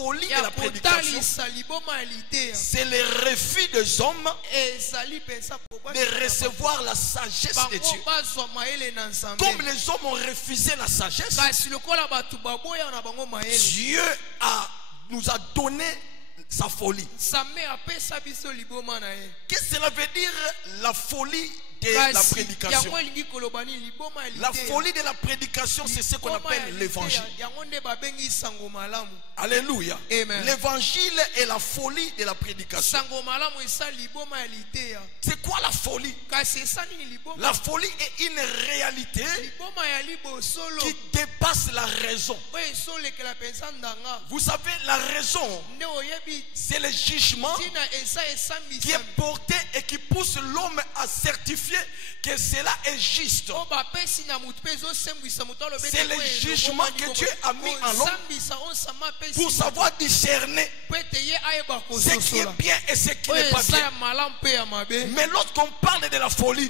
folie de la prédication, c'est le refus des hommes de recevoir la sagesse de Dieu. Comme les hommes ont refusé la sagesse, Dieu nous a donné sa folie. Qu'est-ce que cela veut dire, la folie de la prédication? La folie de la prédication, c'est ce qu'on appelle l'évangile. Alléluia. L'évangile est la folie de la prédication. C'est quoi la folie? La folie est une réalité qui dépasse la raison. Vous savez, la raison, c'est le jugement qui est porté et qui pousse l'homme à certifier que cela est juste. C'est le jugement que Dieu a mis en l'homme pour savoir discerner ce qui est bien et ce qui n'est pas bien. Mais lorsqu'on parle de la folie,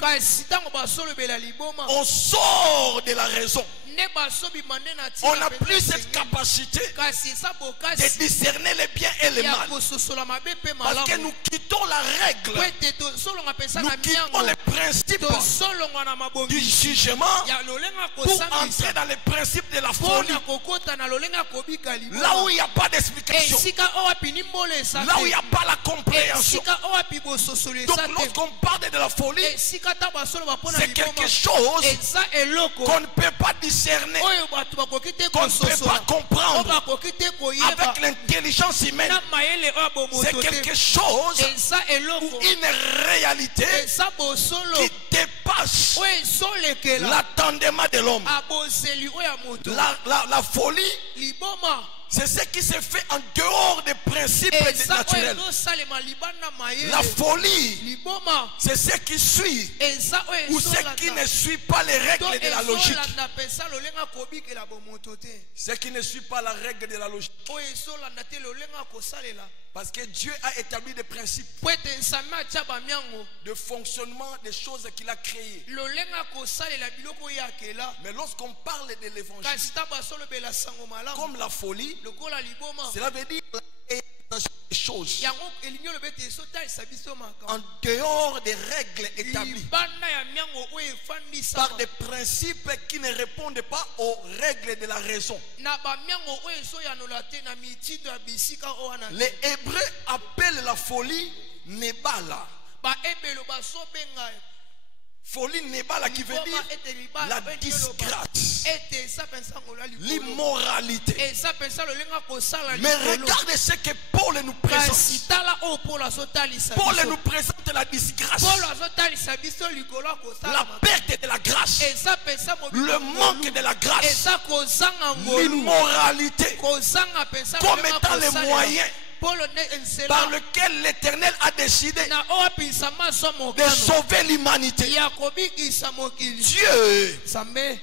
on sort de la raison. On n'a plus cette capacité de discerner le bien et le mal. Parce que nous quittons la règle. Nous quittons les principes du jugement pour entrer dans les principes de la folie. Là où il n'y a pas d'explication. Là où il n'y a pas la compréhension. Donc lorsqu'on parle de la folie, c'est quelque chose qu'on ne peut pas discerner, qu'on ne peut pas comprendre avec l'intelligence humaine. C'est quelque chose ou une réalité qui dépasse l'attendement de l'homme. La folie, c'est ce qui se fait en dehors des principes naturels. La folie, c'est ce qui suit ou ce qui ne suit pas les règles de la logique. Ce qui ne suit pas la règle de la logique. Parce que Dieu a établi des principes de fonctionnement des choses qu'il a créées. Mais lorsqu'on parle de l'évangile, comme la folie, cela veut dire des choses en dehors des règles établies par des principes qui ne répondent pas aux règles de la raison. Les Hébreux appellent la folie Nebala. Folie Nebala qui veut dire la disgrâce, l'immoralité. Mais regardez ce que Paul nous présente. Paul nous présente la disgrâce, la perte de la grâce, le manque de la grâce, l'immoralité comme étant les moyens par lequel l'Éternel a décidé de sauver l'humanité. Dieu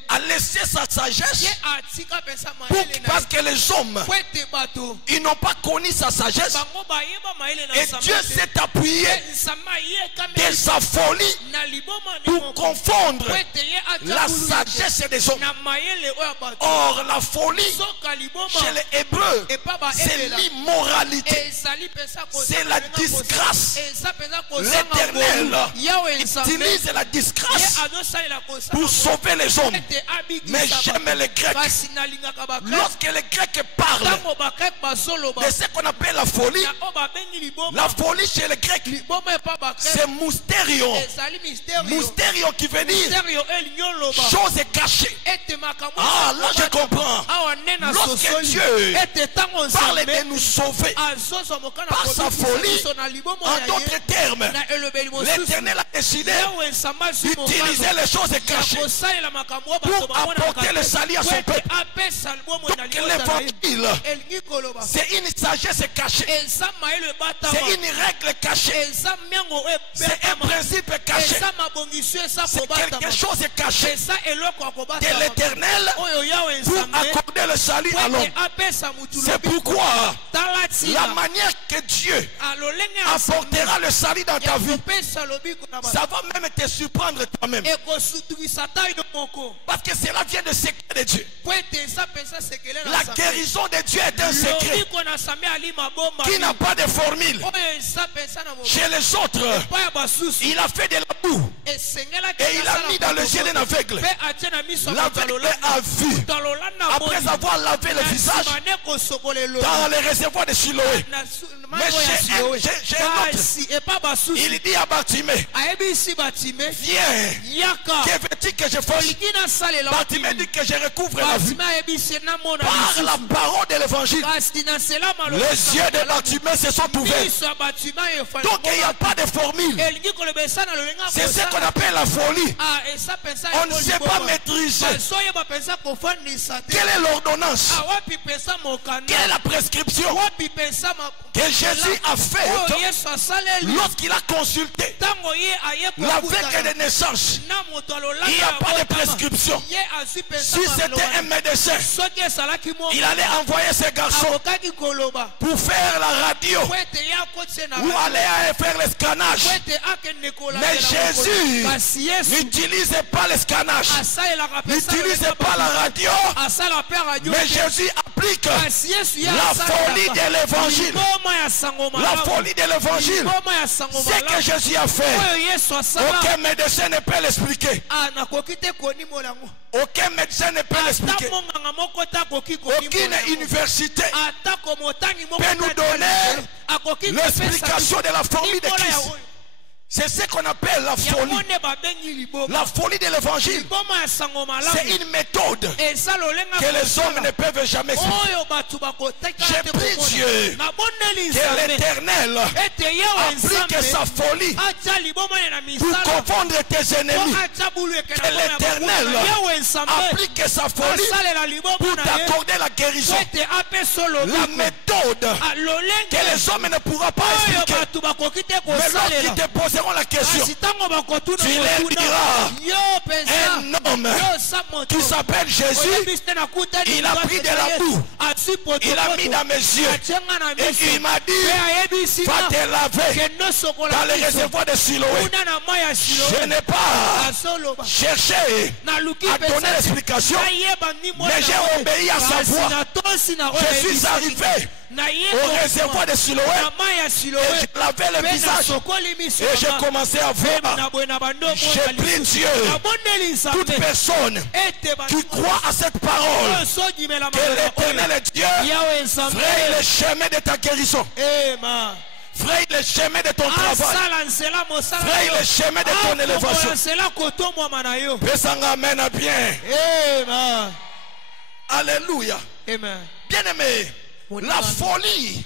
a laissé sa sagesse parce que les hommes, ils n'ont pas connu sa sagesse, et Dieu s'est appuyé de sa folie pour confondre la sagesse des hommes. Or la folie chez les Hébreux, c'est l'immoralité, c'est la disgrâce. L'Éternel utilise la disgrâce pour sauver les hommes. Mais j'aime les Grecs. Lorsque les Grecs parlent de ce qu'on appelle la folie chez les Grecs, c'est mystérion. Mystérion qui veut dire chose cachée. Ah, là je comprends. Lorsque Dieu parle de nous sauver par sa folie, en d'autres termes, l'Éternel a décidé d'utiliser les choses cachées pour apporter le salut à son peuple. Donc l'évangile, c'est une sagesse cachée, c'est une règle cachée, c'est un principe caché, c'est quelque chose caché de l'Éternel pour accorder le salut à l'homme. C'est pourquoi la manière que Dieu apportera le salut dans ta vie, ça va même te surprendre toi-même. Parce que cela vient de secret de Dieu. La guérison de Dieu est un secret. qui n'a pas de formule. Chez les autres, il a fait de la boue et il a mis dans les yeux d'un aveugle. L'aveugle a vu, après avoir lavé le visage dans les réservoirs de Siloé. Mais j'ai un autre, il dit à Bartimée, viens, que veux-tu que je fasse? Bartimée dit que je recouvre la vue par la parole de l'évangile. Les yeux de Bartimée se sont ouverts. Donc il n'y a pas de formule. C'est ce qu'on appelle la folie. On ne sait pas maîtriser. Quelle est l'ordonnance? Quelle est la prescription que Jésus a fait lorsqu'il a consulté l'aveugle de naissance? Il n'y a pas de prescription. Si c'était un médecin, il allait envoyer ses garçons pour faire la radio ou aller faire le scannage. Mais Jésus n'utilisait pas le scannage, n'utilisait pas la radio, mais Jésus applique la folie de l'évangile. La folie de l'évangile, c'est que Jésus a fait. Aucun médecin ne peut l'expliquer. Aucun médecin ne peut l'expliquer. Aucune université peut nous donner l'explication de la formule de Christ. C'est ce qu'on appelle la folie. La folie de l'évangile, c'est une méthode que les hommes ne peuvent jamais suivre. J'ai pris Dieu que l'Éternel applique sa folie pour confondre tes ennemis. Que l'Éternel applique sa folie pour t'accorder la guérison. La méthode que les hommes ne pourront pas expliquer. Mais lorsqu'ils te poseront la question, tu leur diras, un homme qui s'appelle Jésus, il a pris de la boue, il a mis dans mes yeux et il m'a dit, va te laver dans les réservoirs de Siloé. Je n'ai pas cherché à donner l'explication, mais j'ai obéi à sa voix. Je suis arrivé au réservoir de Siloé et j'ai lavé le visage et j'ai commencé à voir. J'ai pris Dieu. Toute personne qui croit à cette parole, que l'Éternel est Dieu, fraye le chemin de ta guérison, fraye le chemin de ton travail, fraye le chemin de ton élévation. Pesanga amen à bien. Alléluia. Bien aimé, la folie,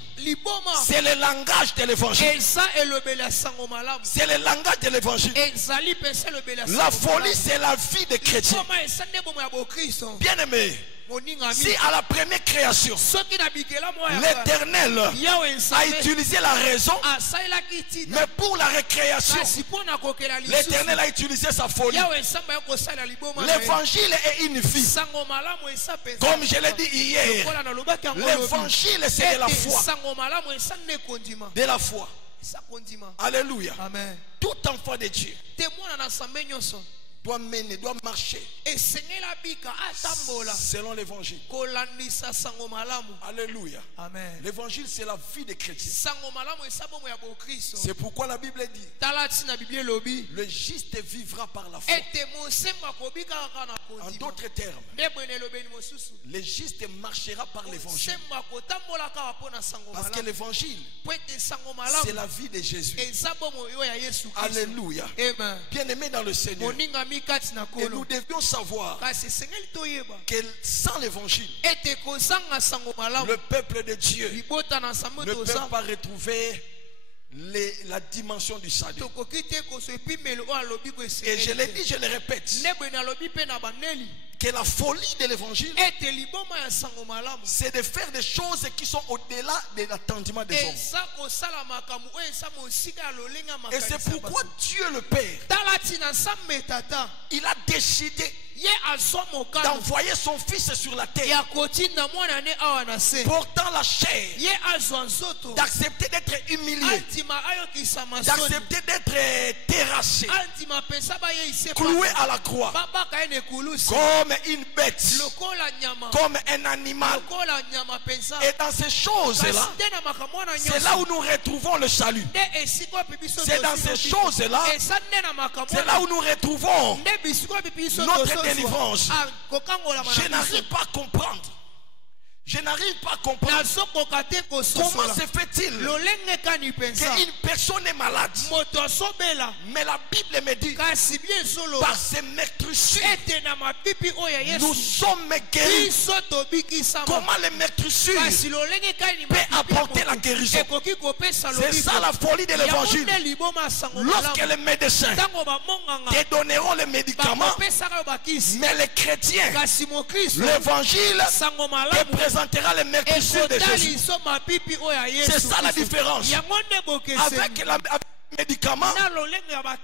c'est le langage de l'évangile. C'est le langage de l'évangile. La folie, c'est la vie des chrétiens. Bien aimé, si à la première création, l'Éternel a utilisé la raison, mais pour la récréation, l'Éternel a utilisé sa folie. L'évangile est une vie. Comme je l'ai dit hier, l'évangile c'est de la foi. De la foi. Alléluia. Amen. Tout enfant de Dieu doit mener, doit marcher selon l'évangile. Alléluia. Amen. L'évangile c'est la vie des chrétiens. C'est pourquoi la Bible dit, le juste vivra par la foi. En d'autres termes, le juste marchera par l'évangile. Parce que l'évangile c'est la vie de Jésus. Alléluia. Bien aimé dans le Seigneur, et nous devions savoir que sans l'évangile, le peuple de Dieu ne peut pas retrouver la dimension du salut. Et je l'ai dit, je le répète, que la folie de l'évangile, c'est de faire des choses qui sont au-delà de l'attendement des hommes. Et c'est pourquoi Dieu le Père, il a décidé d'envoyer son fils sur la terre, portant la chair, d'accepter d'être humilié, d'accepter d'être terrassé, cloué à la croix, comme une bête, comme un animal. Et dans ces choses-là, c'est là où nous retrouvons le salut. C'est dans ces choses-là, c'est là où nous retrouvons notre délivrance. Je n'arrive pas à comprendre. Je n'arrive pas à comprendre comment se fait-il qu'une personne est malade, mais la Bible me dit par ces meurtrissures nous sommes guéris. Comment les meurtrissures peuvent apporter la guérison? C'est ça la folie de l'évangile. Lorsque les médecins te donneront les médicaments, mais les chrétiens, l'évangile te présentera les meurtrissures de Jésus. C'est ça la différence. Avec le médicament,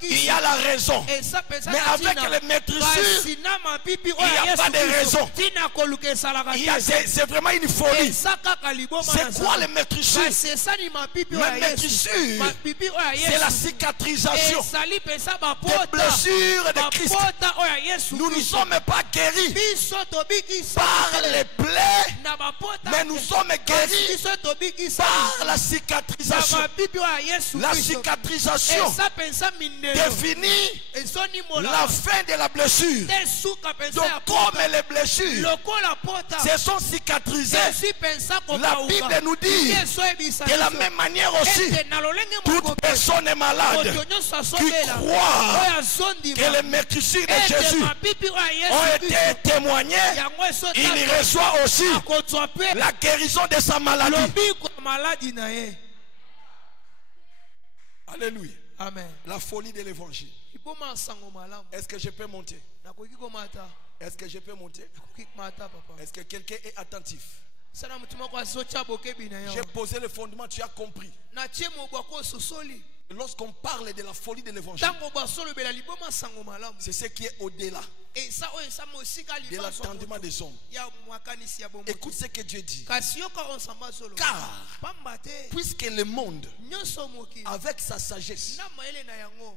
il y a la raison. Mais avec les meurtrissures, il n'y a pas de raison. C'est vraiment une folie. C'est quoi les meurtrissures? Les meurtrissures, c'est la cicatrisation des blessures de Christ. Nous ne sommes pas guéris par les plaies, mais nous sommes guéris par la cicatrisation. La cicatrisation définit la fin de la blessure. Donc comme les blessures se sont cicatrisées, la Bible nous dit de la même manière aussi, toute personne est malade qui croit que les meurtrissures de Jésus ont été témoignées, il reçoit aussi la guérison de sa maladie. Alléluia. Amen. La folie de l'évangile. Est-ce que je peux monter? Est-ce que je peux monter? Est-ce que quelqu'un est attentif? J'ai posé le fondement, tu as compris. Lorsqu'on parle de la folie de l'évangile, c'est ce qui est au-delà de l'attendement des hommes. Écoute ce que Dieu dit. Car puisque le monde, avec sa sagesse,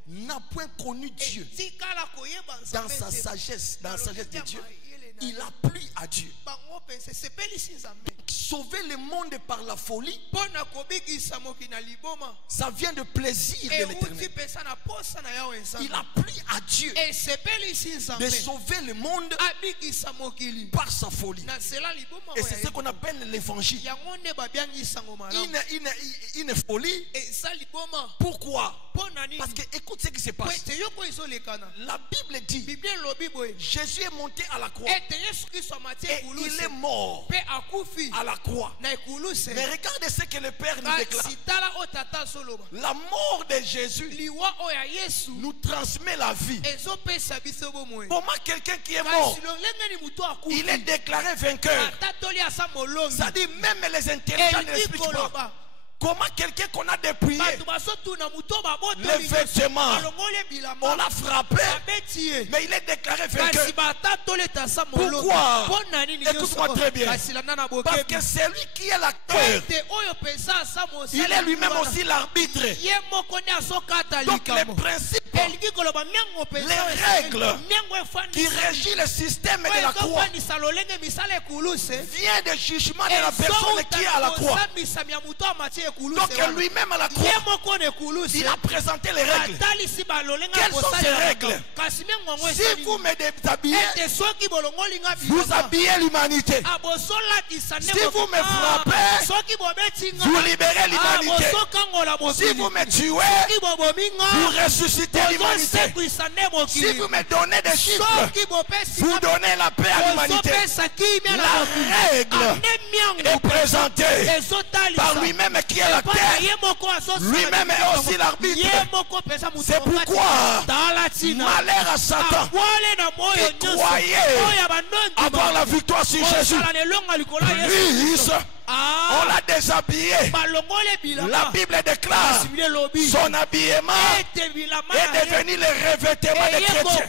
n'a point connu Dieu, dans sa sagesse, dans la sagesse de Dieu, il a plu à Dieu. Sauver le monde par la folie, ça vient de plaisir de l'Éternel. Il a plu à Dieu de sauver le monde par sa folie. Et c'est ce qu'on appelle l'évangile. Une folie. Pourquoi? Parce que écoute ce qui se passe. La Bible dit Jésus est monté à la croix et il est mort à la croix. Mais regardez ce que le Père nous déclare. La mort de Jésus nous transmet la vie. Comment quelqu'un qui est mort, il est déclaré vainqueur? Ça dit même les intelligents ne l'expliquent pas. Comment quelqu'un qu'on a dépouillé les vêtements, on l'a frappé, mais il est déclaré vainqueur. Pourquoi? Écoute-moi très bien. Parce que c'est lui qui est l'acteur. Il est lui-même aussi l'arbitre. Donc les principes, les règles qui régissent le système de la croix viennent du jugement de la personne qui est à la croix. Donc lui-même à la croix, il a présenté les règles. Quelles sont ces règles? Si vous me déshabillez, vous habillez l'humanité. Si vous me frappez, vous libérez l'humanité. Si vous me tuez, vous ressuscitez l'humanité. Si vous me donnez des chiffres, vous donnez la paix à l'humanité. La règle est présentée par lui-même qui est la terre. Lui-même est aussi l'arbitre. C'est pourquoi malheur à Satan qui croyait avoir la victoire sur Jésus puisse on l'a déshabillé. La Bible déclare son habillement est devenu le revêtement des chrétiens.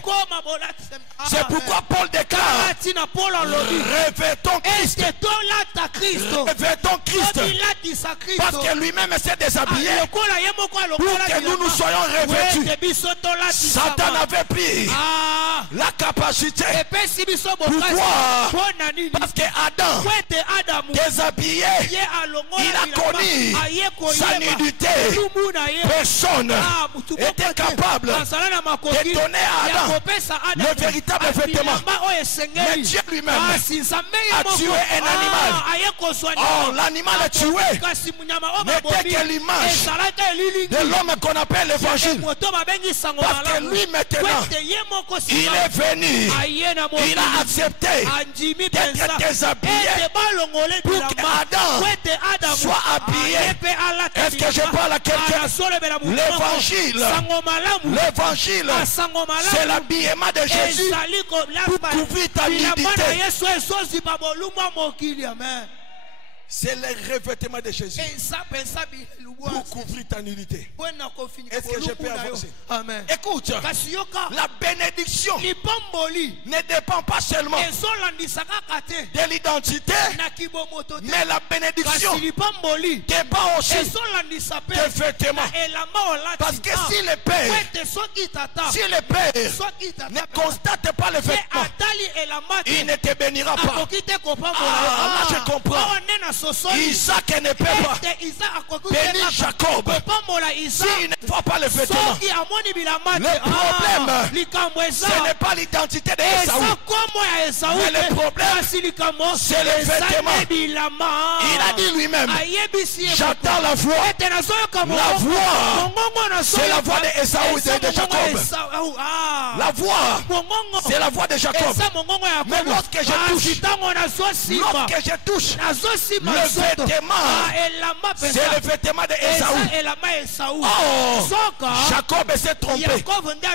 C'est pourquoi Paul déclare revêtons Christ. Revêtons Christ. Parce que lui-même s'est déshabillé pour que nous nous soyons revêtus. Satan avait pris la capacité. Pourquoi? Parce que Adam, déshabillé, il a connu sa nudité. Personne n'était capable de donner à Adam le véritable vêtement. Mais Dieu lui-même a tué un animal. Oh, l'animal est tué. Mais dès que l'image de l'homme qu'on appelle l'évangile, parce que lui maintenant, il est venu, il a accepté d'être déshabillé pour qu'Adam soit habillé. Est-ce que je parle à quelqu'un? L'évangile, c'est l'habillement de Jésus pour couvrir ta nudité. C'est le revêtement de Jésus pour couvrir ta nudité. Est-ce que je peux avancer? Amen. Écoute, la bénédiction ne dépend pas seulement de l'identité, mais la bénédiction dépend aussi des vêtements. Parce que si le Père ne constate pas le vêtement, il ne te bénira pas. Là je comprends. Isaac ne peut pas bénir Jacob s'il ne voit pas le vêtement. Le problème, ce n'est pas l'identité d'Esaü, mais le problème, c'est le vêtement. Il a dit lui-même, j'entends la voix. La voix, c'est la voix d'Esaü et de Jacob. La voix, c'est la voix de Jacob. Mais lorsque je touche le vêtement, c'est le vêtement d'Esaü. Oh, Jacob s'est trompé.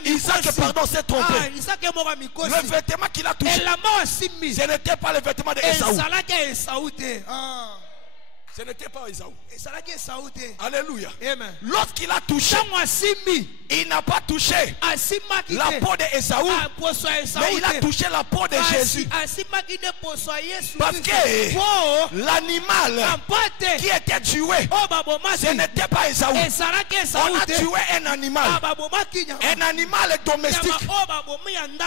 Isaac, pardon, s'est trompé. Le vêtement qu'il a touché, ce n'était pas le vêtement d'Esaü. Ce n'était pas Esaü. Alléluia. Lorsqu'il a touché, il n'a pas touché la peau d'Esaü, mais il a touché la peau de Jésus. Parce que l'animal qui était tué, ce n'était pas Esaü. On a tué un animal domestique.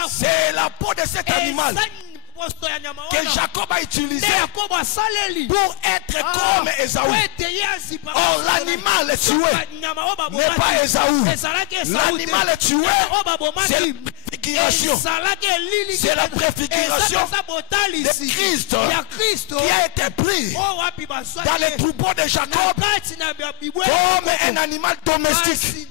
C'est la peau de cet animal que Jacob a utilisé pour être comme Esaü. Or l'animal tué n'est pas Esaü. L'animal tué, c'est la préfiguration. C'est la préfiguration de Christ qui a été pris dans les troupeaux de Jacob comme un animal domestique.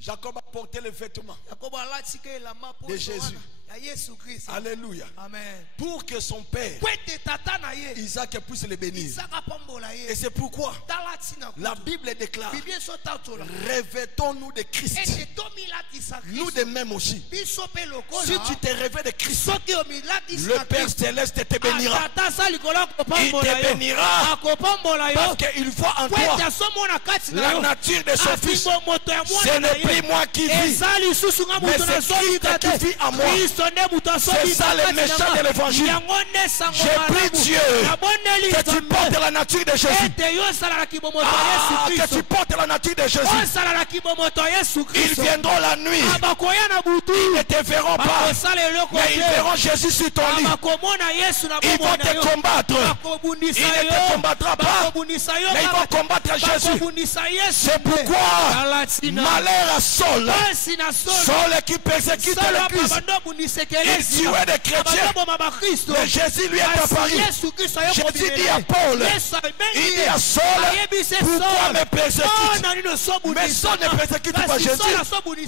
Jacob a porté le vêtement de Jésus. Alléluia. Amen. Pour que son père Isaac puisse le bénir. Et c'est pourquoi la Bible déclare: revêtons-nous de Christ. Nous de même aussi. Si tu te revêts de Christ, le Père Céleste te bénira. Il te bénira parce qu'il voit en toi la nature de son fils. Ce n'est plus moi qui vis, mais c'est Christ qui vit en moi. C'est ça le méchant de l'évangile. J'ai pris Dieu que tu portes la nature de Jésus. Que tu portes la nature de Jésus. Ils viendront la nuit. Ils ne te verront pas, mais ils verront Jésus sur ton lit. Ils vont te combattre. Il ne te combattra pas, mais ils vont combattre Jésus. C'est pourquoi malheur à Saul, Saul qui persécute le Christ. Il tuait des chrétiens, mais Jésus lui est apparu. Jésus dit à Paul, il dit à Saul, pourquoi me persécute? Mais Saul ne persécute pas Jésus.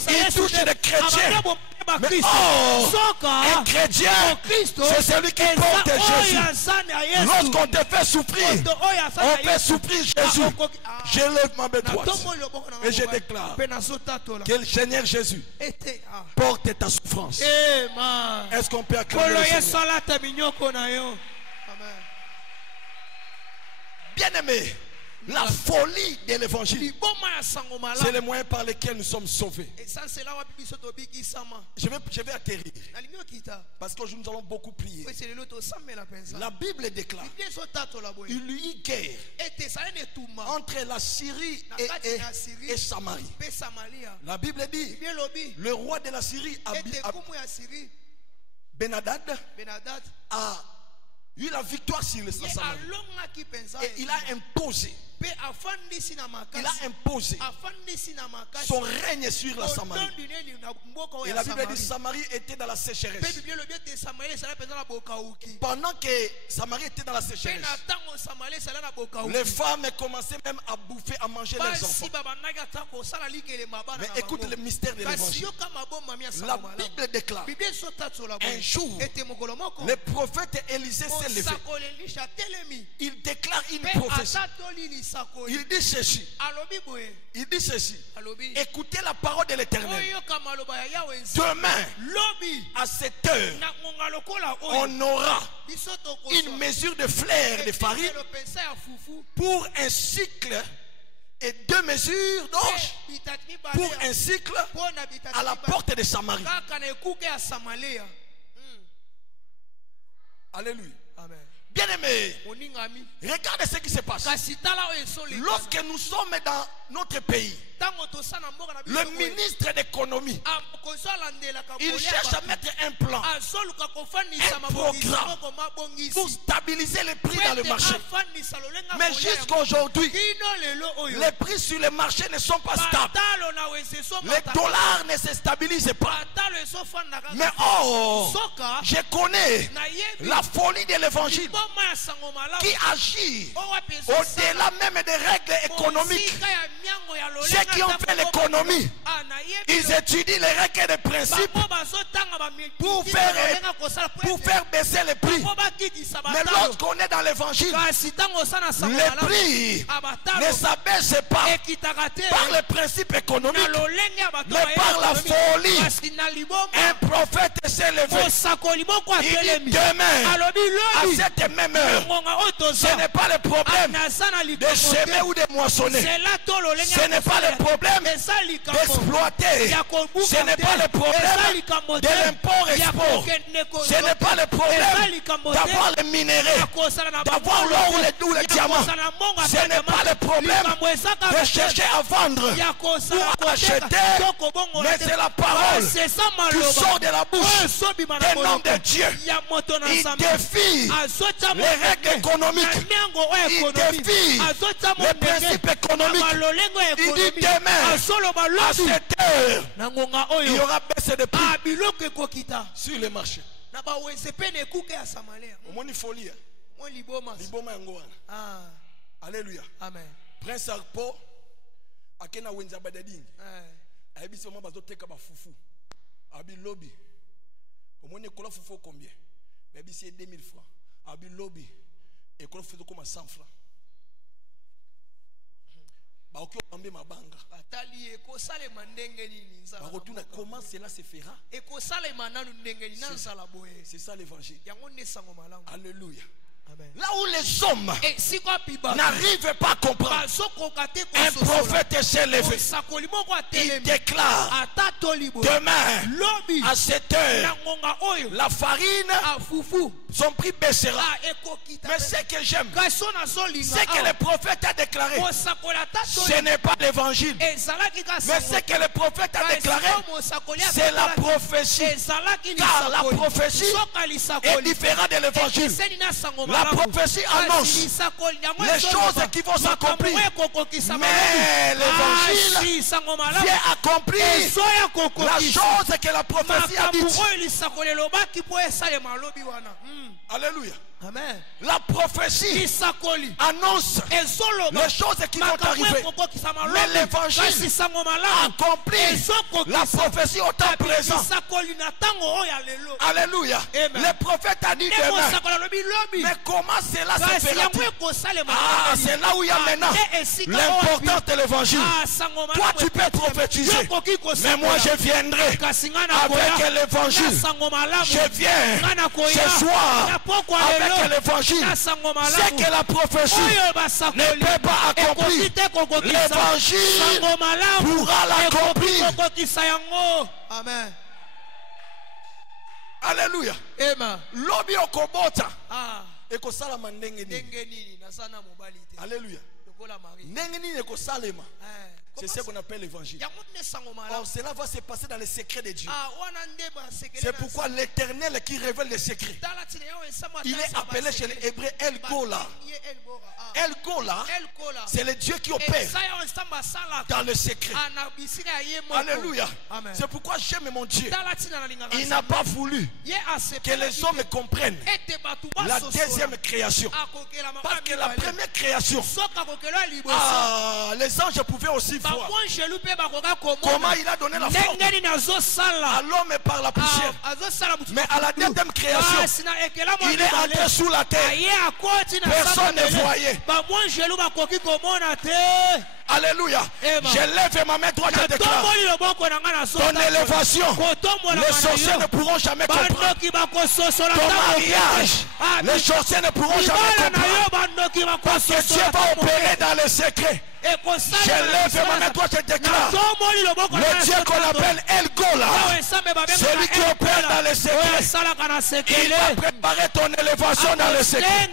Il touche des chrétiens. Mais un chrétien, c'est celui qui porte Jésus. Lorsqu'on te fait souffrir, on fait souffrir Jésus. Je lève ma main droite et je déclare que le Seigneur Jésus porte ta souffrance. Est-ce qu'on peut acclamer le Seigneur? Bien-aimé, la folie de l'évangile, c'est le moyen par lequel nous sommes sauvés. Je vais atterrir parce que nous allons beaucoup prier. La Bible déclare il y eut guerre entre la Syrie et Samarie. La Bible dit le roi de la Syrie, Ben-Hadad, a eu la victoire sur le Samarie. Et il a imposé son règne sur la Samarie. Et la Bible dit Samarie était dans la sécheresse. Pendant que Samarie était dans la sécheresse, les femmes commençaient même à bouffer, à manger leurs enfants. Mais écoute le mystère de l'évangile. La Bible déclare un jour, le prophète Élisée s'est levé. Il déclare une prophétie. Il dit ceci. Écoutez la parole de l'Éternel. Demain, à cette heure, on aura une mesure de fleur de farine pour un cycle et 2 mesures d'orge pour un cycle à la porte de Samarie. Alléluia. Amen. Bien-aimé, regardez ce qui se passe. Lorsque nous sommes dans notre pays, le ministre d'économie, il cherche à mettre un plan, un programme pour stabiliser les prix dans le marché. Mais jusqu'à aujourd'hui, les prix sur le marché ne sont pas stables. Les dollars ne se stabilisent pas. Mais je connais la folie de l'évangile qui agit au-delà même des règles économiques. Ceux qui ont fait l'économie, ils étudient les règles et les principes pour faire baisser les prix. Mais lorsqu'on est dans l'évangile, les prix ne s'abaissent pas par les principes économiques, mais par la folie. Un prophète s'est levé. Il dit demain, à cette même heure, ce n'est pas le problème de semer ou de moissonner. Ce n'est pas le problème d'exploiter. Ce n'est pas le problème de l'import-export. Ce n'est pas le problème d'avoir les minéraux, d'avoir l'or ou les diamants. Ce n'est pas le problème de chercher à vendre ou à acheter. Mais c'est la parole qui sort de la bouche des noms de Dieu. Il défie les règles économiques. Il défie les principes économiques. Il dit demain, à cette heure, il y aura baisse de prix sur le marché. Folie. Alléluia. Amen. Prince Arpo, akena wenza badading. Aibisi oma bazoteka ba fufu. Abi lobby. Omoni kola fufu combien? Baby c'est 2000 francs. Abi lobby. Et kola fufu comme 100 francs. Comment cela se fera? C'est ça l'évangile. Alléluia. Là où les hommes n'arrivent pas à comprendre, un prophète s'est levé. Il déclare demain à cette heure, la farine, son prix baissera. Mais ce que j'aime, c'est que le prophète a déclaré, ce n'est pas l'évangile. Mais ce que le prophète a déclaré, c'est la prophétie. Car la prophétie est différente de l'évangile. La prophétie annonce les choses qui vont s'accomplir. Mais l'évangile vient accomplir la chose que la prophétie a dite. Alléluia. Amen. La prophétie annonce les choses qui vont arriver. Mais l'évangile accomplit la prophétie au temps présent. Alléluia. Le prophète a dit demain. Mais comment cela se fera-t-il? Ah, c'est là où il y a maintenant l'importance de l'évangile. Toi tu peux prophétiser, mais moi je viendrai avec l'évangile. Je viens ce soir avec l'évangile. C'est que la prophétie ne peut pas accomplir. L'évangile pourra l'accomplir. Amen. Alléluia. Amen. Lobi okobota. Ekosala mandenge nini. Alléluia. Ndenge nini ekosalema. C'est ce qu'on appelle l'évangile. Or cela va se passer dans les secrets de Dieu. C'est pourquoi l'Éternel qui révèle les secrets, il est appelé chez les Hébreux El Gola. El Gola, c'est le Dieu qui opère dans le secret. Alléluia. C'est pourquoi j'aime mon Dieu. Il n'a pas voulu que les hommes comprennent la deuxième création. Parce que la première création, les anges pouvaient aussi voir comment il a donné la forme à l'homme par la poussière. Mais à la deuxième création, il est entré sous la terre. Personne ne voyait. Alléluia. Je lève ma main droite, je déclare ton élévation. Les sorciers ne pourront jamais comprendre. Ton mariage, les sorciers ne pourront jamais comprendre. Parce que Dieu va opérer dans les secrets. Je lève ma main droite, je déclare le Dieu qu'on appelle El Gola, celui qui opère dans les secrets. Il va préparer ton élévation dans les secrets.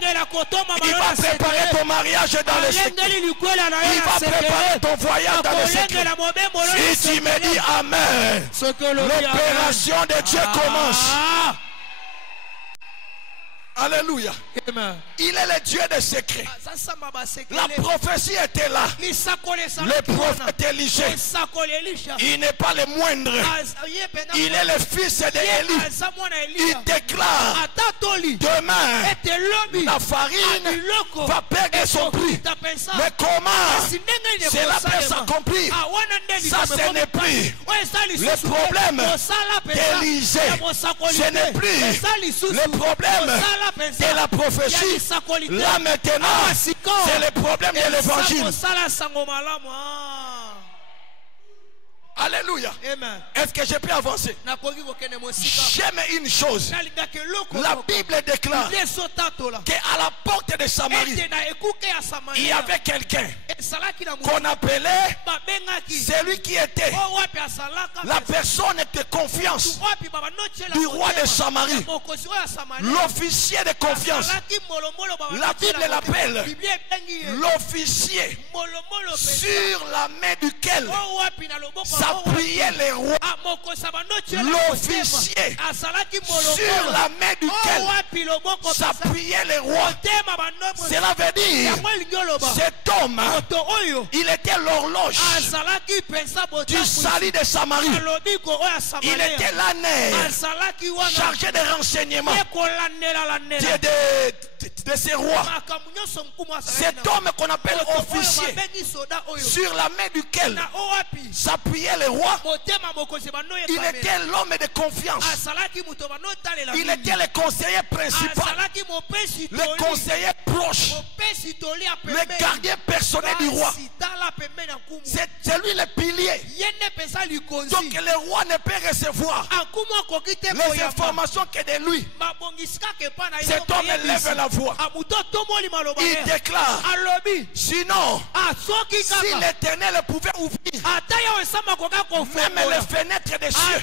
Il va préparer ton mariage dans les secrets. Il va préparer ton voyage dans les secrets. Si tu me dis Amen, l'opération de Dieu commence. Alléluia. Il est le Dieu des secrets. La prophétie était là. Le prophète Élisée, il n'est pas le moindre. Il est le fils d'Élie. Il déclare demain la farine va perdre son prix. Mais comment cela peut s'accomplir? Ça ce n'est plus le problème d'Élisée. Ce n'est plus le problème de la prophétie. Là maintenant, c'est le problème de l'évangile. Alléluia. Est-ce que je peux avancer? J'aime une chose. La Bible déclare qu'à la porte de Samarie, il y avait quelqu'un qu'on appelait celui qui était la personne de confiance du roi de Samarie, l'officier de confiance. La Bible l'appelle l'officier sur la main duquel s'appuyait les rois. L'officier sur la main duquel s'appuyait les rois. Cela veut dire cet homme, il était l'horloge du salut de Samarie. Il était l'âne chargé de renseignements de ces rois. Cet homme qu'on appelle officier sur la main duquel s'appuyait les rois, il était l'homme de confiance. Il était le conseiller principal, le conseiller proche, le gardien personnel du roi. C'est lui le pilier. Donc le roi ne peut recevoir les informations que de lui. Cet homme lève la voix. Il déclare, sinon, si l'Éternel pouvait ouvrir même les fenêtres des cieux,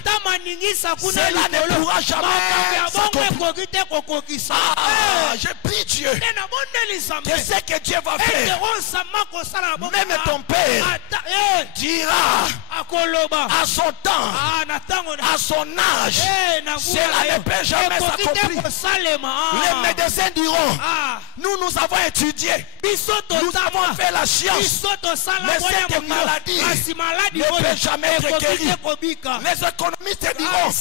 cela ne pourra jamais s'accomplir. Je prie Dieu que ce que Dieu va faire, même ton père dira à son temps, à son âge, cela ne peut jamais s'accomplir. Les médecins diront, nous avons étudié, nous avons fait la science, mais cette maladie ne peut jamais être guérie. Les économistes diront,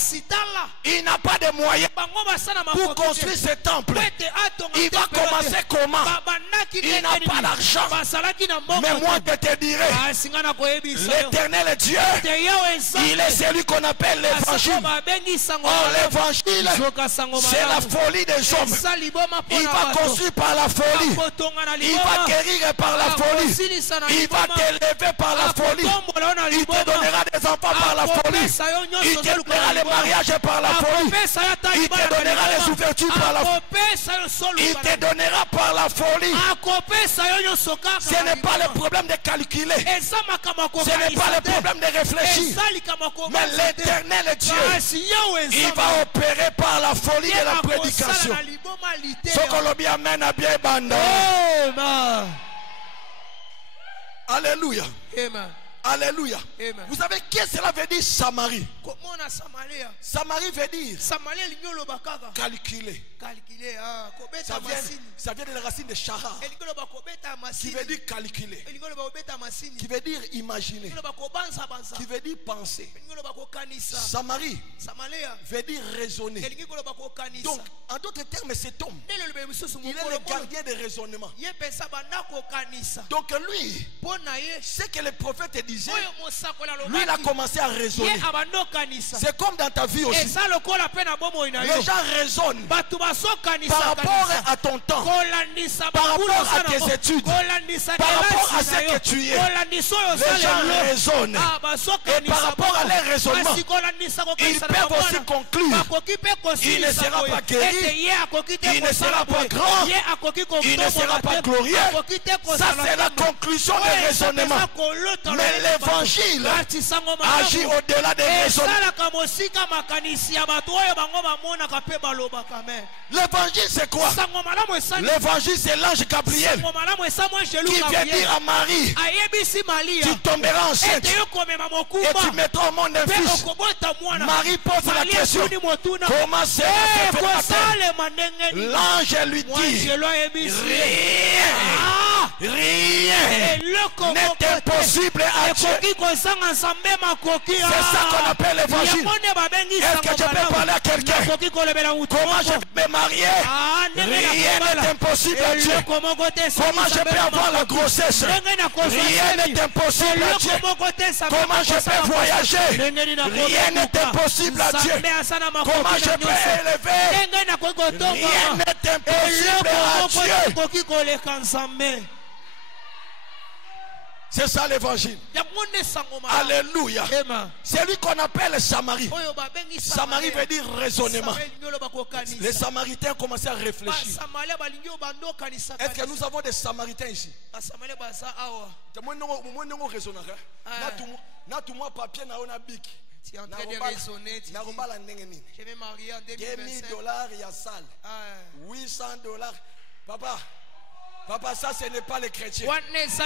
il n'a pas de moyens pour construire ce temple. Il va commencer comment? Il n'a pas d'argent. Mais moi je te dirai, l'Éternel Dieu, il est celui qu'on appelle l'évangile. Or l'évangile, c'est la folie des hommes. Il va construire par la folie. Il va guérir par la folie. Il va t'élever par la folie. Il te donnera des enfants par la folie. Il te donnera les mariages par la folie. Il te donnera les ouvertures par la folie. Il te donnera par la folie. Ce n'est pas le problème de calculer. Ce n'est pas le problème de réfléchir. Mais l'Éternel Dieu, il va opérer par la folie de la prédication. Sokolobi amen à bien banda. Alléluia. Alléluia. Vous savez qu'est-ce que cela veut dire Samarie? Samarie veut dire calculer. Ça vient de la racine de Shara, qui veut dire calculer, qui veut dire imaginer, qui veut dire penser. Samarie veut dire raisonner. Donc, en d'autres termes, cet homme, il est le gardien de raisonnement. Donc lui, ce que le prophète disait, lui il a commencé à raisonner. C'est comme dans ta vie aussi. Les gens raisonnent par rapport à ton temps, par rapport à tes études, par rapport à ce que tu es. Les gens raisonnent. Et par rapport à leur raisonnement, ils peuvent aussi conclure: il ne sera pas guéri, il ne sera pas grand, il ne sera pas glorieux. Ça c'est la conclusion des raisonnements. Mais l'évangile agit au-delà des raisonnements. L'évangile c'est quoi? L'évangile c'est l'ange Gabriel qui vient dire à Marie: tu tomberas enceinte et tu mettras au monde un fils. Marie pose la question: comment cela se fait-il? L'ange lui dit: rien n'est impossible à Dieu. C'est ça qu'on appelle l'évangile. Est-ce que je peux parler à quelqu'un? Comment je peux me marier? Rien n'est impossible à Dieu. Comment je peux avoir la grossesse? Rien n'est impossible à Dieu. Comment je peux voyager? Rien n'est impossible à Dieu. Comment je peux élever? Rien n'est impossible à Dieu. C'est ça l'évangile. Alléluia. C'est lui qu'on appelle Samarie. Samarie veut dire raisonnement. Les Samaritains ont commencé à réfléchir. Est-ce que nous avons des Samaritains ici? Tu es en train de raisonner. Tu dis, je vais marier en 2025. $1000 il y a salle. $800. Papa, ça ce n'est pas les chrétiens. Ça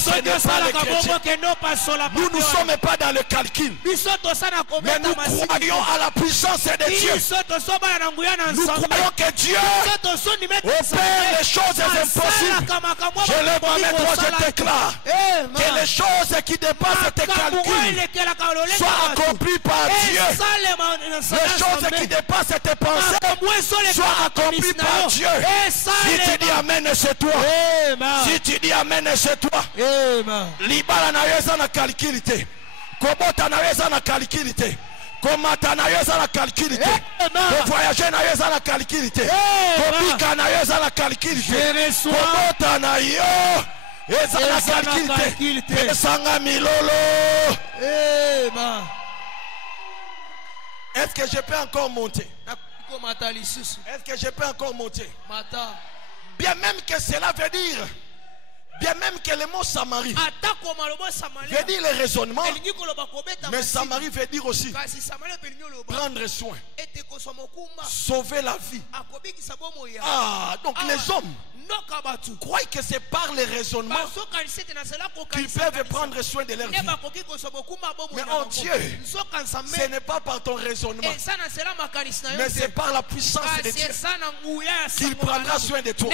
ce n'est pas les chrétiens. Nous ne sommes pas dans le calcul. Mais nous croyons à la puissance de Dieu. Nous croyons que Dieu opère les choses impossibles. Je lève ma main droite, je déclare que les choses qui dépassent tes calculs soient accomplies par Dieu. Les choses qui dépassent tes pensées soient accomplies par Dieu. Si tu dis amen, c'est toi. Si tu dis amen, c'est toi. Libala naweza na calculité. Kobota naweza na calculité. Komata naweza na calculité. Voyager naweza na calculité. Kobika naweza na calculité. Kobota na yo eza na calculité. Sanga milolo. Est-ce que je peux encore monter? Est-ce que je peux encore monter? Bien même que cela veut dire, bien même que le mot Samarie veut dire le raisonnement, mais Samarie veut dire aussi prendre soin, sauver la vie. Donc les hommes croient que c'est par les raisonnements qu'ils peuvent prendre soin de leur vie. Mais oh Dieu, ce n'est pas par ton raisonnement, mais c'est par la puissance de Dieu qu'il prendra soin de toi.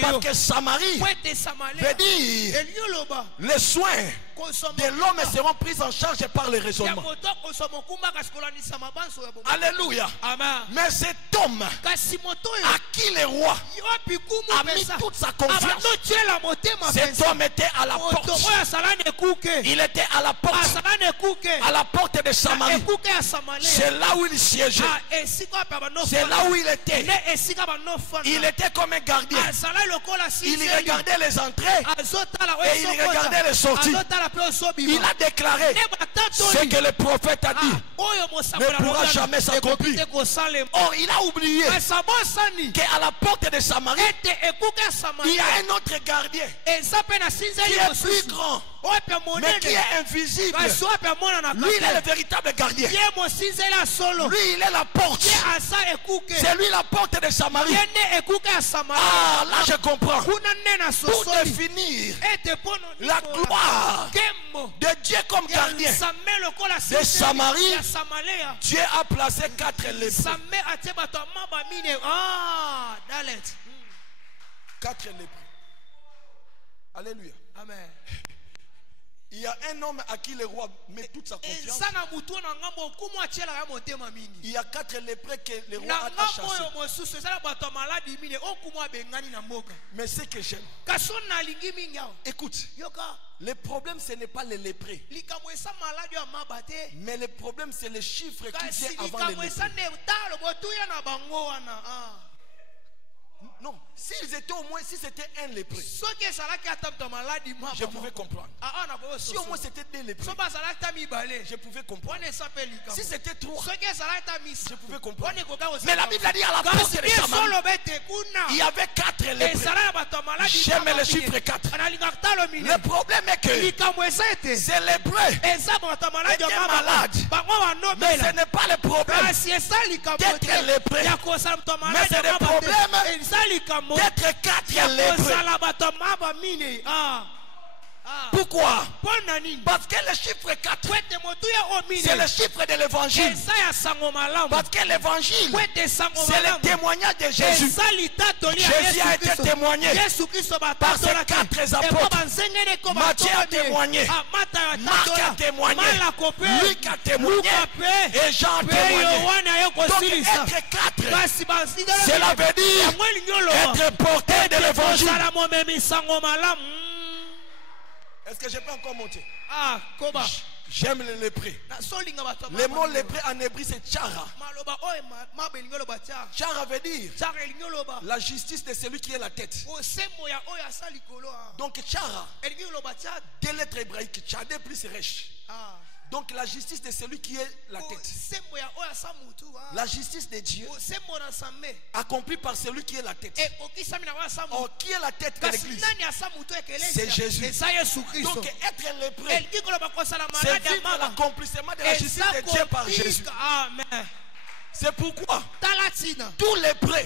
Parce que Samarie veut dire les soins de l'homme seront pris en charge par le raisonnement. Alléluia. Mais cet homme à qui le roi a mis toute sa confiance, cet homme était à la porte. Il était à la porte de Samarie. C'est là où il siégeait. C'est là où il était. Il était comme un gardien. Il regardait les entrées et il regardait les sorties. Il a déclaré ce que le prophète a dit ne pourra jamais s'accomplir. Or, il a oublié qu'à la porte de Samarie, il y a un autre gardien qui est plus grand, mais qui est invisible. Lui, il est le véritable gardien. Lui, il est la porte. C'est lui la porte de Samarie. Ah, là je comprends. Pour définir la gloire de Dieu comme gardien de Samarie, Dieu a placé 4 lépreux. 4 lépreux. Alléluia. Amen. Il y a un homme à qui le roi met toute sa confiance. Il y a 4 lépreux que le roi a chassés. Mais ce que j'aime, écoute, le problème ce n'est pas les lépreux, mais le problème c'est le chiffre qui vient avant les lépreux. Non, s'ils étaient au moins, si c'était un lépreux, je pouvais comprendre. Si au moins c'était 2 lépreux, je pouvais comprendre. Si c'était 3, je pouvais comprendre. Mais la Bible a dit à la porte de Samarie, il y avait 4 lépreux. J'aime le chiffre 4. Le problème est que ces lépreux étaient malades. Mais ce n'est pas le problème d'être lépreux, mais c'est le problème d'être 4 lépreux. Pourquoi? Parce que le chiffre 4, c'est le chiffre de l'évangile. Parce que l'évangile, c'est le témoignage de Jésus. Jésus a été témoigné par ces 4 apôtres. Matthieu a témoigné, Marc a témoigné, Luc a témoigné et Jean a témoigné. Donc être 4, cela veut dire être porteur de l'évangile. Est-ce que je peux encore monter? J'aime les lépreux. Le mot lépreux en hébreu c'est tchara. Tchara veut dire la justice de celui qui est la tête. Donc tchara, 2 lettres hébraïques, tchadé plus resh. Donc la justice de celui qui est la tête. La justice de Dieu accomplie par celui qui est la tête. Or, qui est la tête de l'église? C'est Jésus. Donc être lépreux, c'est vivre l'accomplissement de la justice de Dieu par Jésus. Amen. C'est pourquoi tous les lépreux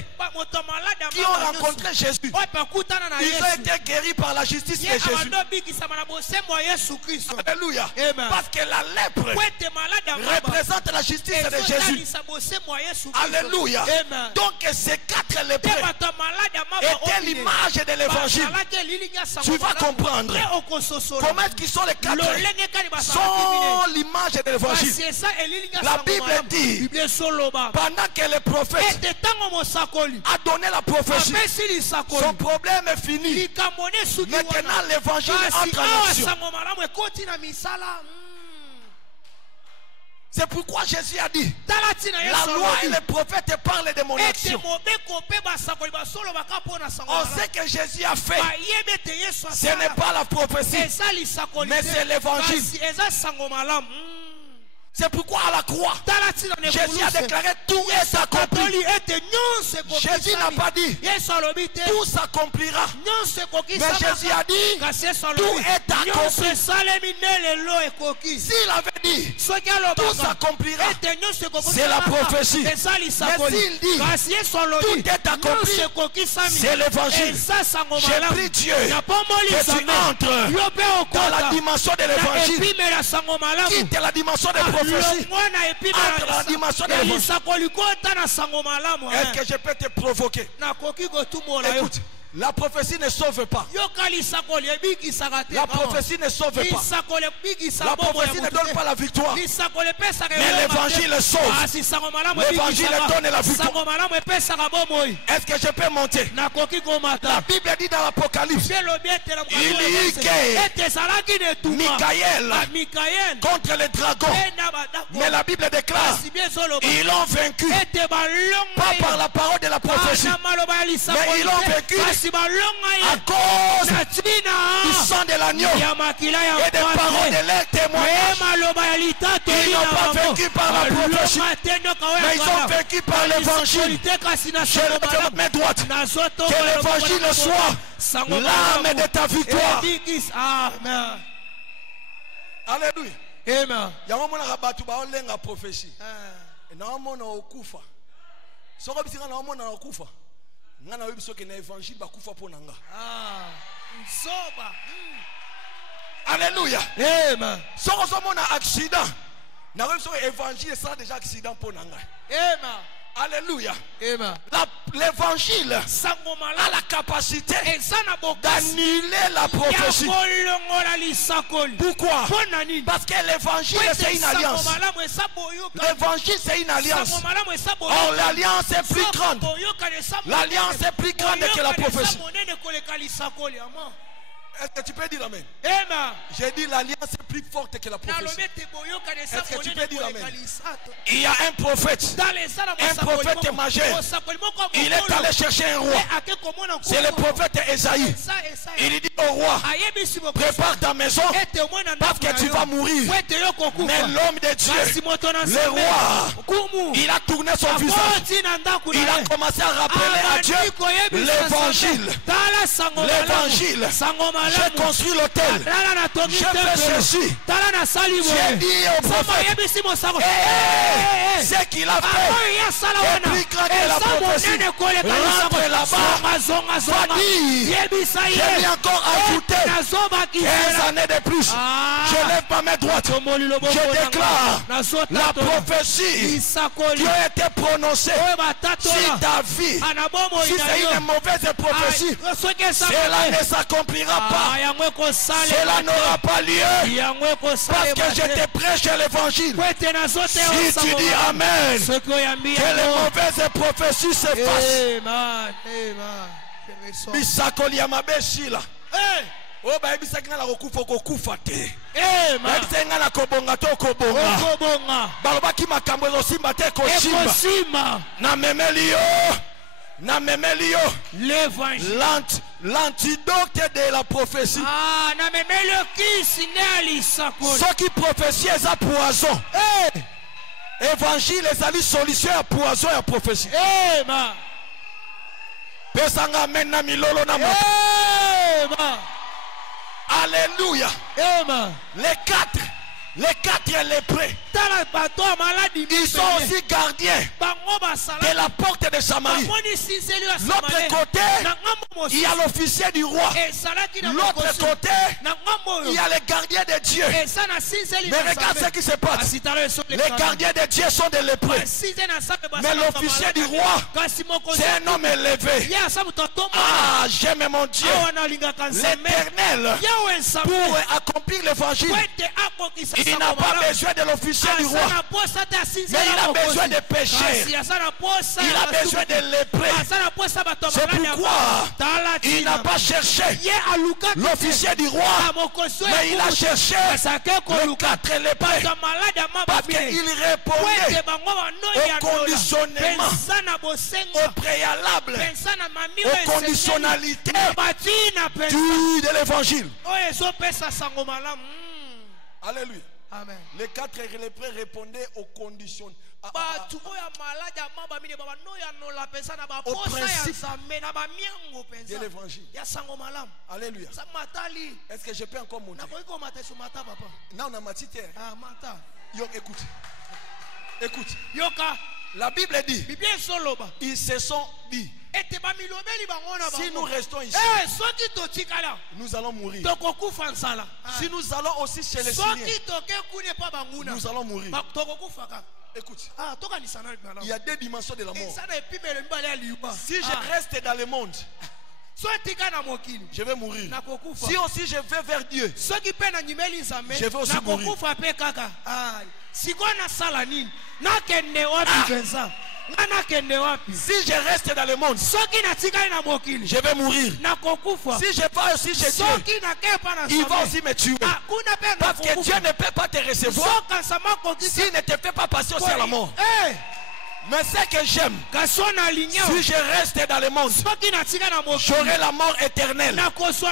qui ont rencontré Jésus, ils ont été guéris par la justice de Jésus. Alléluia. Parce que la lèpre représente la justice de Jésus. Alléluia. Donc ces 4 lépreux étaient l'image de l'évangile. Tu vas comprendre comment est-ce qu'ils sont les 4 sont l'image de l'évangile. La Bible dit, pendant que le prophète a donné la prophétie, son problème est fini. Maintenant l'évangile entre en action. C'est pourquoi Jésus a dit, la loi et les prophètes parlent de mon action. On sait que Jésus a fait, ce n'est pas la prophétie, mais c'est l'évangile. C'est pourquoi à la croix, Jésus a déclaré tout est accompli. Jésus n'a pas dit tout s'accomplira, mais Jésus a dit tout est accompli. S'il avait dit tout s'accomplira, c'est la prophétie. Mais s'il dit tout est accompli, c'est l'évangile. J'ai pris Dieu que tu entres dans la dimension de l'évangile, quitte la dimension de prophétie, entre la dimension de l'évangile. Est-ce que je peux te provoquer? Écoute, la prophétie ne sauve pas. La prophétie ne sauve pas. La prophétie ne donne pas la victoire. Mais l'évangile sauve. L'évangile donne la victoire. Est-ce que je peux monter? La Bible dit dans l'Apocalypse, il y que Michael contre les dragons. Mais la Bible déclare, ils l'ont vaincu. Pas par la parole de la prophétie, mais ils l'ont vaincu à cause du sang de l'agneau et des paroles de leur témoignage. Ils n'ont pas vaincu par la prophétie, mais ils ont vaincu par l'évangile. Je lève ma droite. Que l'évangile soit l'âme de ta victoire. Amen. Alléluia. Amen. Il y a un moment où on a la prophétie. Il y a un moment où on a okufa. Si on a un moment où on a okufa. Ngana webi soke na évangile bakufa pona nga. Soba. Alléluia. Amen. Soko somo na accident. Na webi soke évangile ça déjà accident pona nga. Amen. Alléluia. Amen. L'évangile a la capacité d'annuler la prophétie. Pourquoi? Parce que l'évangile c'est une alliance. L'évangile c'est une alliance. Or l'alliance est plus grande. L'alliance est plus grande que la prophétie. Est-ce que tu peux dire amen? Amen. J'ai dit l'alliance est plus forte que la prophétie. Est-ce que tu peux dire amen? Il y a un prophète majeur. Il est allé chercher un roi. C'est le prophète Esaïe. Il dit au roi, prépare ta maison parce que tu vas mourir. Mais l'homme de Dieu, le roi, il a tourné son visage. Il a commencé à rappeler à Dieu l'évangile. L'évangile. J'ai construit l'hôtel. Je fais ceci. J'ai dit au prophète, ce qu'il a fait est plus grand que la prophétie. Rentre là-bas. Va dire, j'ai mis encore ajouté 15 années de plus. Je lève pas mes droites. Je déclare la prophétie qui a été prononcée sur ta vie. Si c'est une mauvaise prophétie, cela ne s'accomplira pas. Cela n'aura pas lieu parce que je te prêche l'évangile. Si tu dis amen, que les mauvaises prophéties s'effacent. Bisakoli amabeshila. Oh ba bisakina la kokufa kokufa te. Ba bisenga la kobonga to kobonga. Balobaki makambo osimba te kosimba. Na memelio. L'évangile. L'antidote de la prophétie. Ce qui prophétie est à poison. Évangile est à solution à poison et à prophétie. Alléluia. Les quatre lépreux, ils sont aussi gardiens de la porte de Samarie. L'autre côté, il y a l'officier du roi. L'autre côté, il y a les gardiens de Dieu. Mais regarde ce qui se passe. Les gardiens de Dieu sont des lépreux. Mais l'officier du roi, c'est un homme élevé. Ah, j'aime mon Dieu. L'Éternel, pour accomplir l'évangile, il n'a pas besoin de l'officier du roi, mais il a besoin de pécheurs. Il a besoin de lépreux. C'est pourquoi il n'a pas cherché l'officier du roi, mais il a cherché les quatre lépreux, parce qu'il répondait au conditionnement, au préalable, aux conditionnalités de l'évangile. Alléluia. Amen. Les quatre lépreux répondaient aux conditions. Au principe de l'évangile. Alléluia. Est-ce que je peux encore monter? Non, on a ma petite. Écoute. Écoute. Yoka. La Bible dit, ils se sont dit, si nous restons ici, nous allons mourir. Si nous allons aussi chez les Syriens, nous allons mourir. Écoute, il y a deux dimensions de la mort. Si je reste dans le monde, je vais mourir. Si aussi je vais vers Dieu, je vais aussi mourir. Si je reste dans le monde, je vais mourir. Si je pars aussi chez Dieu, il va aussi me tuer. Parce que Dieu ne peut pas te recevoir s'il ne te fait pas passer aussi à la mort. Mais ce que j'aime, si je reste dans le monde, j'aurai la mort éternelle. Mais si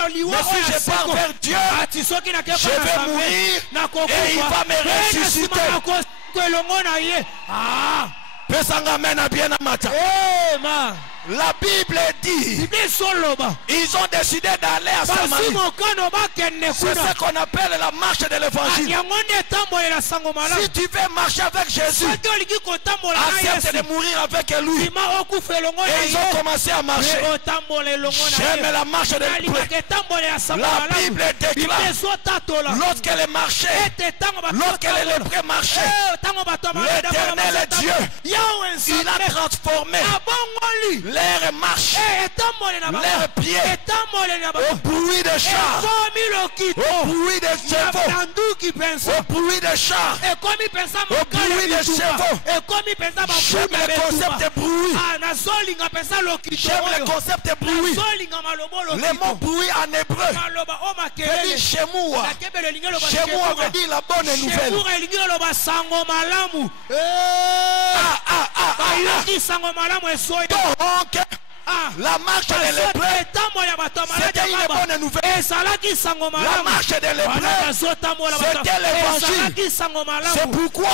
je pars vers Dieu, je vais mourir et il va me ressusciter. La Bible dit, ils ont décidé d'aller à Samarie. C'est ce qu'on appelle la marche de l'évangile. Si tu veux marcher avec Jésus, accepte de mourir avec lui. Et ils ont commencé à marcher. J'aime la marche de l'évangile. La Bible déclare, lorsqu'elle marchait, lorsqu'elle est prêt à marcher, l'Éternel Dieu, il a transformé l'air marche, l'air pied, au bruit de char, au bruit de chevaux, au bruit de char, au bruit de chevaux. J'aime le concept de bruit. J'aime le concept de bruit. Le mot bruit en hébreu veut dire Shemoua. Shemoua veut dire la bonne nouvelle. Donc, la marche de l'hébreu, c'était une bonne nouvelle. La marche de l'hébreu, c'était l'évangile. C'est pourquoi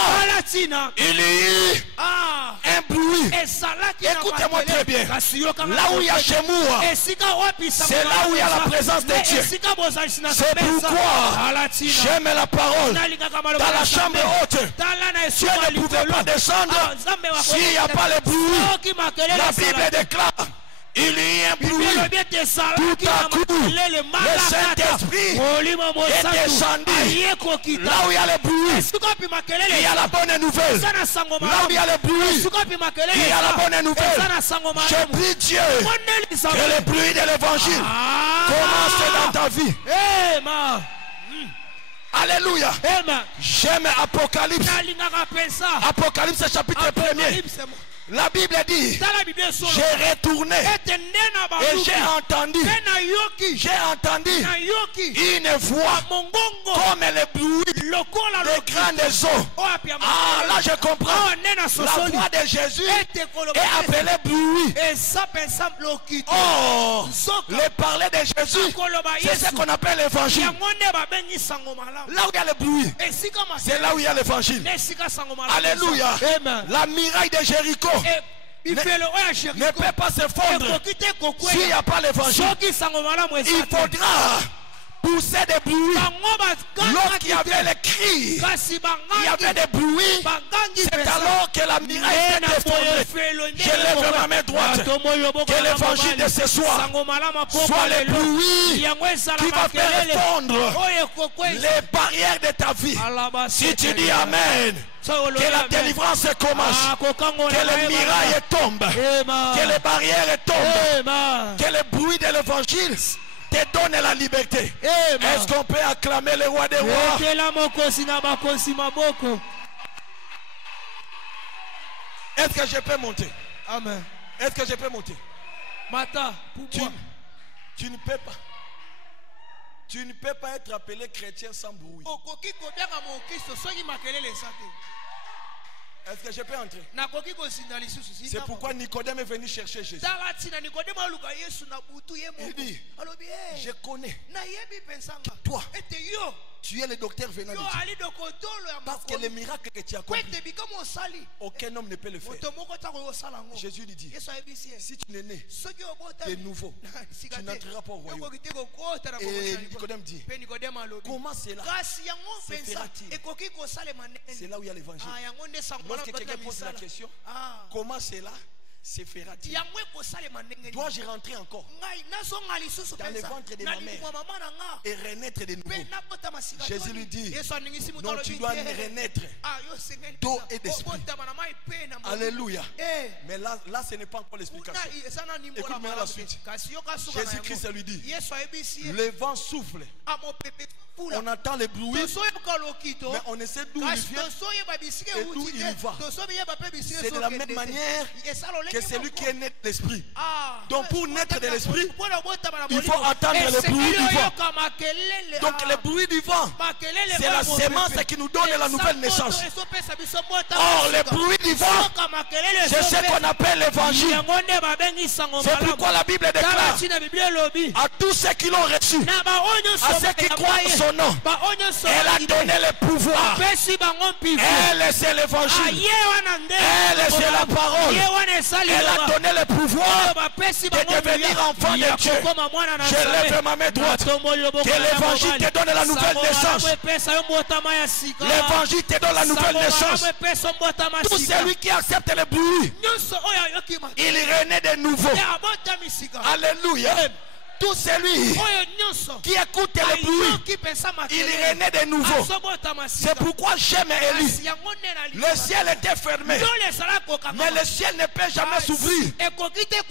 il y a eu un bruit. Écoutez-moi très bien. Là où il y a Shemoua, c'est là où il y a la présence de Dieu. C'est pourquoi j'aime la parole. Dans la chambre haute, Dieu ne pouvait pas descendre s'il n'y a pas le bruit. La Bible déclare, il y a un bruit. Tout à coup, le Saint-Esprit est descendu. Là où il y a le bruit, il y a la bonne nouvelle. Là où il y a le bruit, il y a la bonne nouvelle. Je prie Dieu que le bruit de l'évangile commence dans ta vie. Alléluia. J'aime Apocalypse. Apocalypse chapitre 1er. La Bible dit, j'ai retourné et j'ai entendu une voix comme le bruit des grandes eaux. Ah, là je comprends. La voix de Jésus est appelée bruit. Oh, le parler de Jésus, c'est ce qu'on appelle l'évangile. Là où il y a le bruit, c'est là où il y a l'évangile. Alléluia. La muraille de Jéricho ne peut pas se fondre s'il n'y a pas l'évangile. Il faudra pousser des bruits. Lorsqu'il y avait les cris, il y avait des bruits. C'est alors que la muraille s'est effondrée. Je lève ma main droite. Que l'évangile de ce soir soit le bruit qui va faire fondre les barrières de ta vie. Si tu dis Amen, que la délivrance commence, que les murailles tombent, que les barrières tombent, que le bruit de l'évangile te donne la liberté. Est-ce qu'on peut acclamer le roi des rois? Est-ce que je peux monter? Amen. Est-ce que je peux monter? Tu ne peux pas. Tu ne peux pas être appelé chrétien sans bruit. Est-ce que je peux entrer? C'est pourquoi Nicodème est venu chercher Jésus. Il dit, je connais que toi, Tu es le docteur venant de Dieu. Parce que les miracles que tu as accomplis, aucun homme ne peut le faire. Jésus lui dit, si tu n'es né de nouveau, tu n'entreras pas au royaume. Et Nicodème dit, comment cela se fera-t-il? C'est là où il y a l'évangile. Lorsque quelqu'un pose la question, comment cela se fera-t-il? Dois-je rentrer encore dans le ventre de ma mère et renaître de nouveau? Jésus lui dit, non, tu dois renaître d'eau et d'esprit. Alléluia. Mais là ce n'est pas encore l'explication. Écoute maintenant la suite. Jésus-Christ lui dit, le vent souffle, on entend le bruit, mais on ne sait d'où il vient et d'où il va. C'est de la même manière que celui qui est né de l'esprit. Donc pour naître de l'esprit, il faut attendre le bruit du vent. Donc le bruit du vent, c'est la sémence qui nous donne la nouvelle naissance. Or le bruit du vent, c'est ce qu'on appelle l'évangile. C'est pourquoi la Bible déclare à tous ceux qui l'ont reçu, à ceux qui croient en son nom, elle a donné le pouvoir. Elle, c'est l'évangile. Elle, c'est la parole. Elle a donné le pouvoir de devenir enfant de Dieu. Je lève ma main droite. Que l'évangile te donne la nouvelle naissance. L'évangile te donne la nouvelle naissance. Tout celui qui accepte le bruit, il renaît de nouveau. Alléluia. Tout celui qui écoute le bruit, il renaît de nouveau. C'est pourquoi j'aime Élie. Le ciel était fermé, mais le ciel ne peut jamais s'ouvrir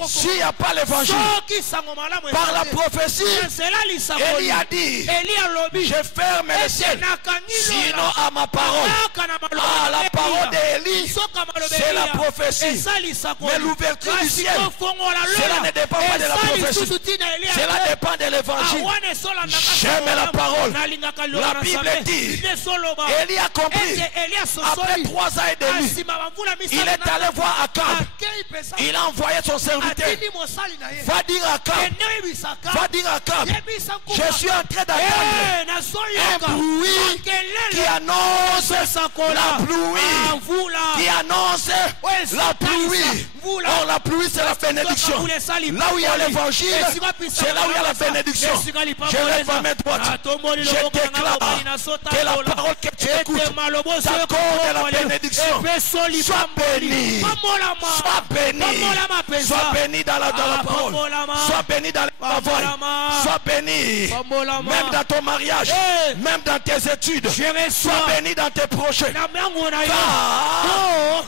s'il n'y a pas l'évangile. Par la prophétie, Élie a dit, je ferme le ciel, sinon à ma parole. Ah, la parole d'Élie, c'est la prophétie. Mais l'ouverture du ciel, cela ne dépend pas de la prophétie. Cela dépend de l'évangile. J'aime la parole. La Bible dit, Élie a compris. Après 3 ans et demi, il est allé voir Akab. Il a envoyé son serviteur. Va dire à Akab, je suis en train d'entendre un bruit qui annonce la pluie. Qui annonce la pluie. Or la pluie, c'est la bénédiction. Là où il y a l'évangile, c'est là où il y a la bénédiction. Je lève ma main droite. Je déclare que la parole que tu écoutes t'accorde la bénédiction. Sois béni. Sois béni. Sois béni dans la parole. Sois béni dans le travail. Sois béni. Même dans ton mariage. Même dans tes études. Sois béni dans tes projets. Car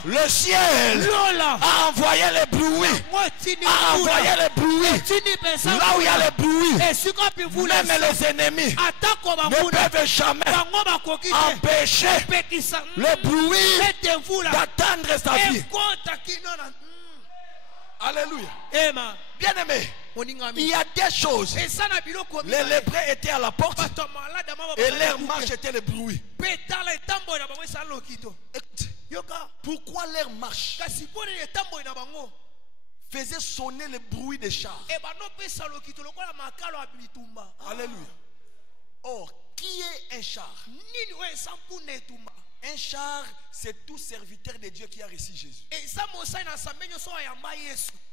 le ciel a envoyé le bruit. A envoyé le bruit. Là où il y a le bruit, même les ennemis ne peuvent jamais empêcher le bruit d'atteindre sa vie. Alléluia. Bien aimé, il y a des choses. Les lépreux étaient à la porte et leur marche était le bruit. Pourquoi leur marche faisait sonner le bruit des chars? Alléluia. Or, qui est un char? Un char, c'est tout serviteur de Dieu qui a reçu Jésus.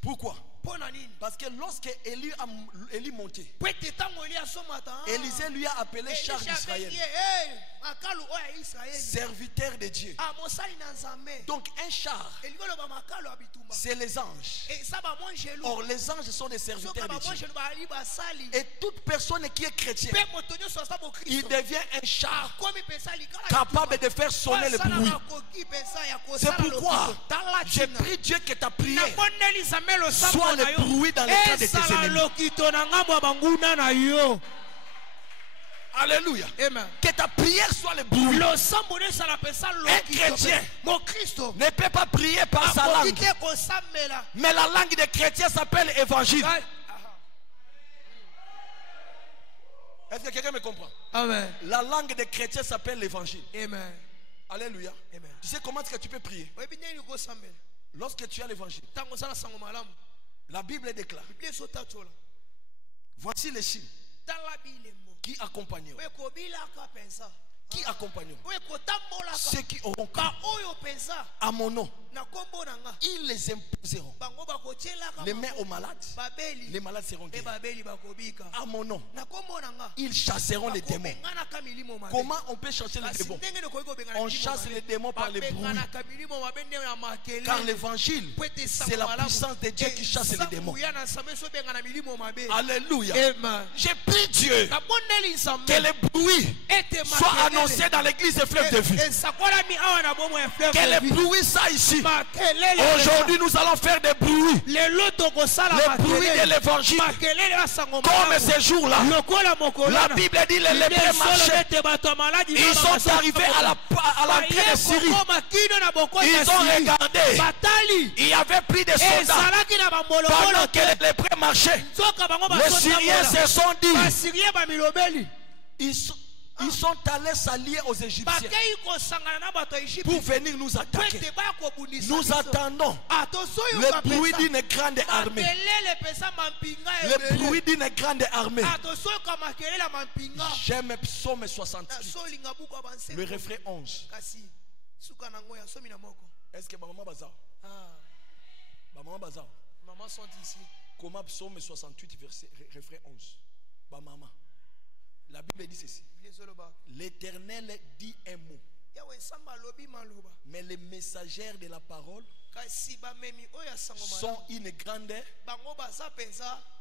Pourquoi? Parce que lorsque Élie montait, Élisée lui a appelé char d'Israël. Serviteur de Dieu. Donc un char, c'est les anges. Or les anges sont des serviteurs de Dieu. Et toute personne qui est chrétienne, il devient un char capable de faire sonner le bruit. C'est pourquoi j'ai prié Dieu que ta prière soit le bruit dans le cas de tes ennemis. Alléluia. Amen. Que ta prière soit le bruit. Un chrétien ne peut pas prier par sa langue. Mais la langue des chrétiens s'appelle évangile. Est-ce que quelqu'un me comprend? Amen. La langue des chrétiens s'appelle l'évangile. Amen. Alléluia. Amen. Tu sais comment est-ce que tu peux prier? Lorsque tu as l'évangile, la Bible déclare, voici les signes Qui accompagneront? Qui accompagneront? Ceux qui auront cru à mon nom, ils les imposeront les mains aux malades. Les malades seront guéris. À mon nom, ils chasseront les démons. Comment on peut chasser les démons? On chasse les démons par les bruits. Car l'évangile, c'est la puissance de Dieu qui chasse les démons. Alléluia. J'ai pris Dieu que les bruits soient annoncés dans l'église des fleuves de vie. Que les bruits ça ici. Aujourd'hui nous allons faire des bruits. Les bruits de l'évangile. Comme ces jours-là. La Bible dit les lépreux marchaient. Ils sont arrivés à l'entrée de Syrie. Ils ont regardé. Il y avait pris des soldats. Pendant que les lépreux marchaient, les Syriens se sont dit. Ils sont allés s'allier aux Égyptiens pour venir nous attaquer. Nous attendons le bruit d'une grande armée. Le bruit d'une grande armée. J'aime Psaume 68, le refrain 11. Est-ce que maman Bazar? Maman Bazar. Maman sont ici. Comment Psaume 68, refrain 11? Maman. La Bible dit ceci. L'Éternel dit un mot, mais les messagers de la parole sont une grande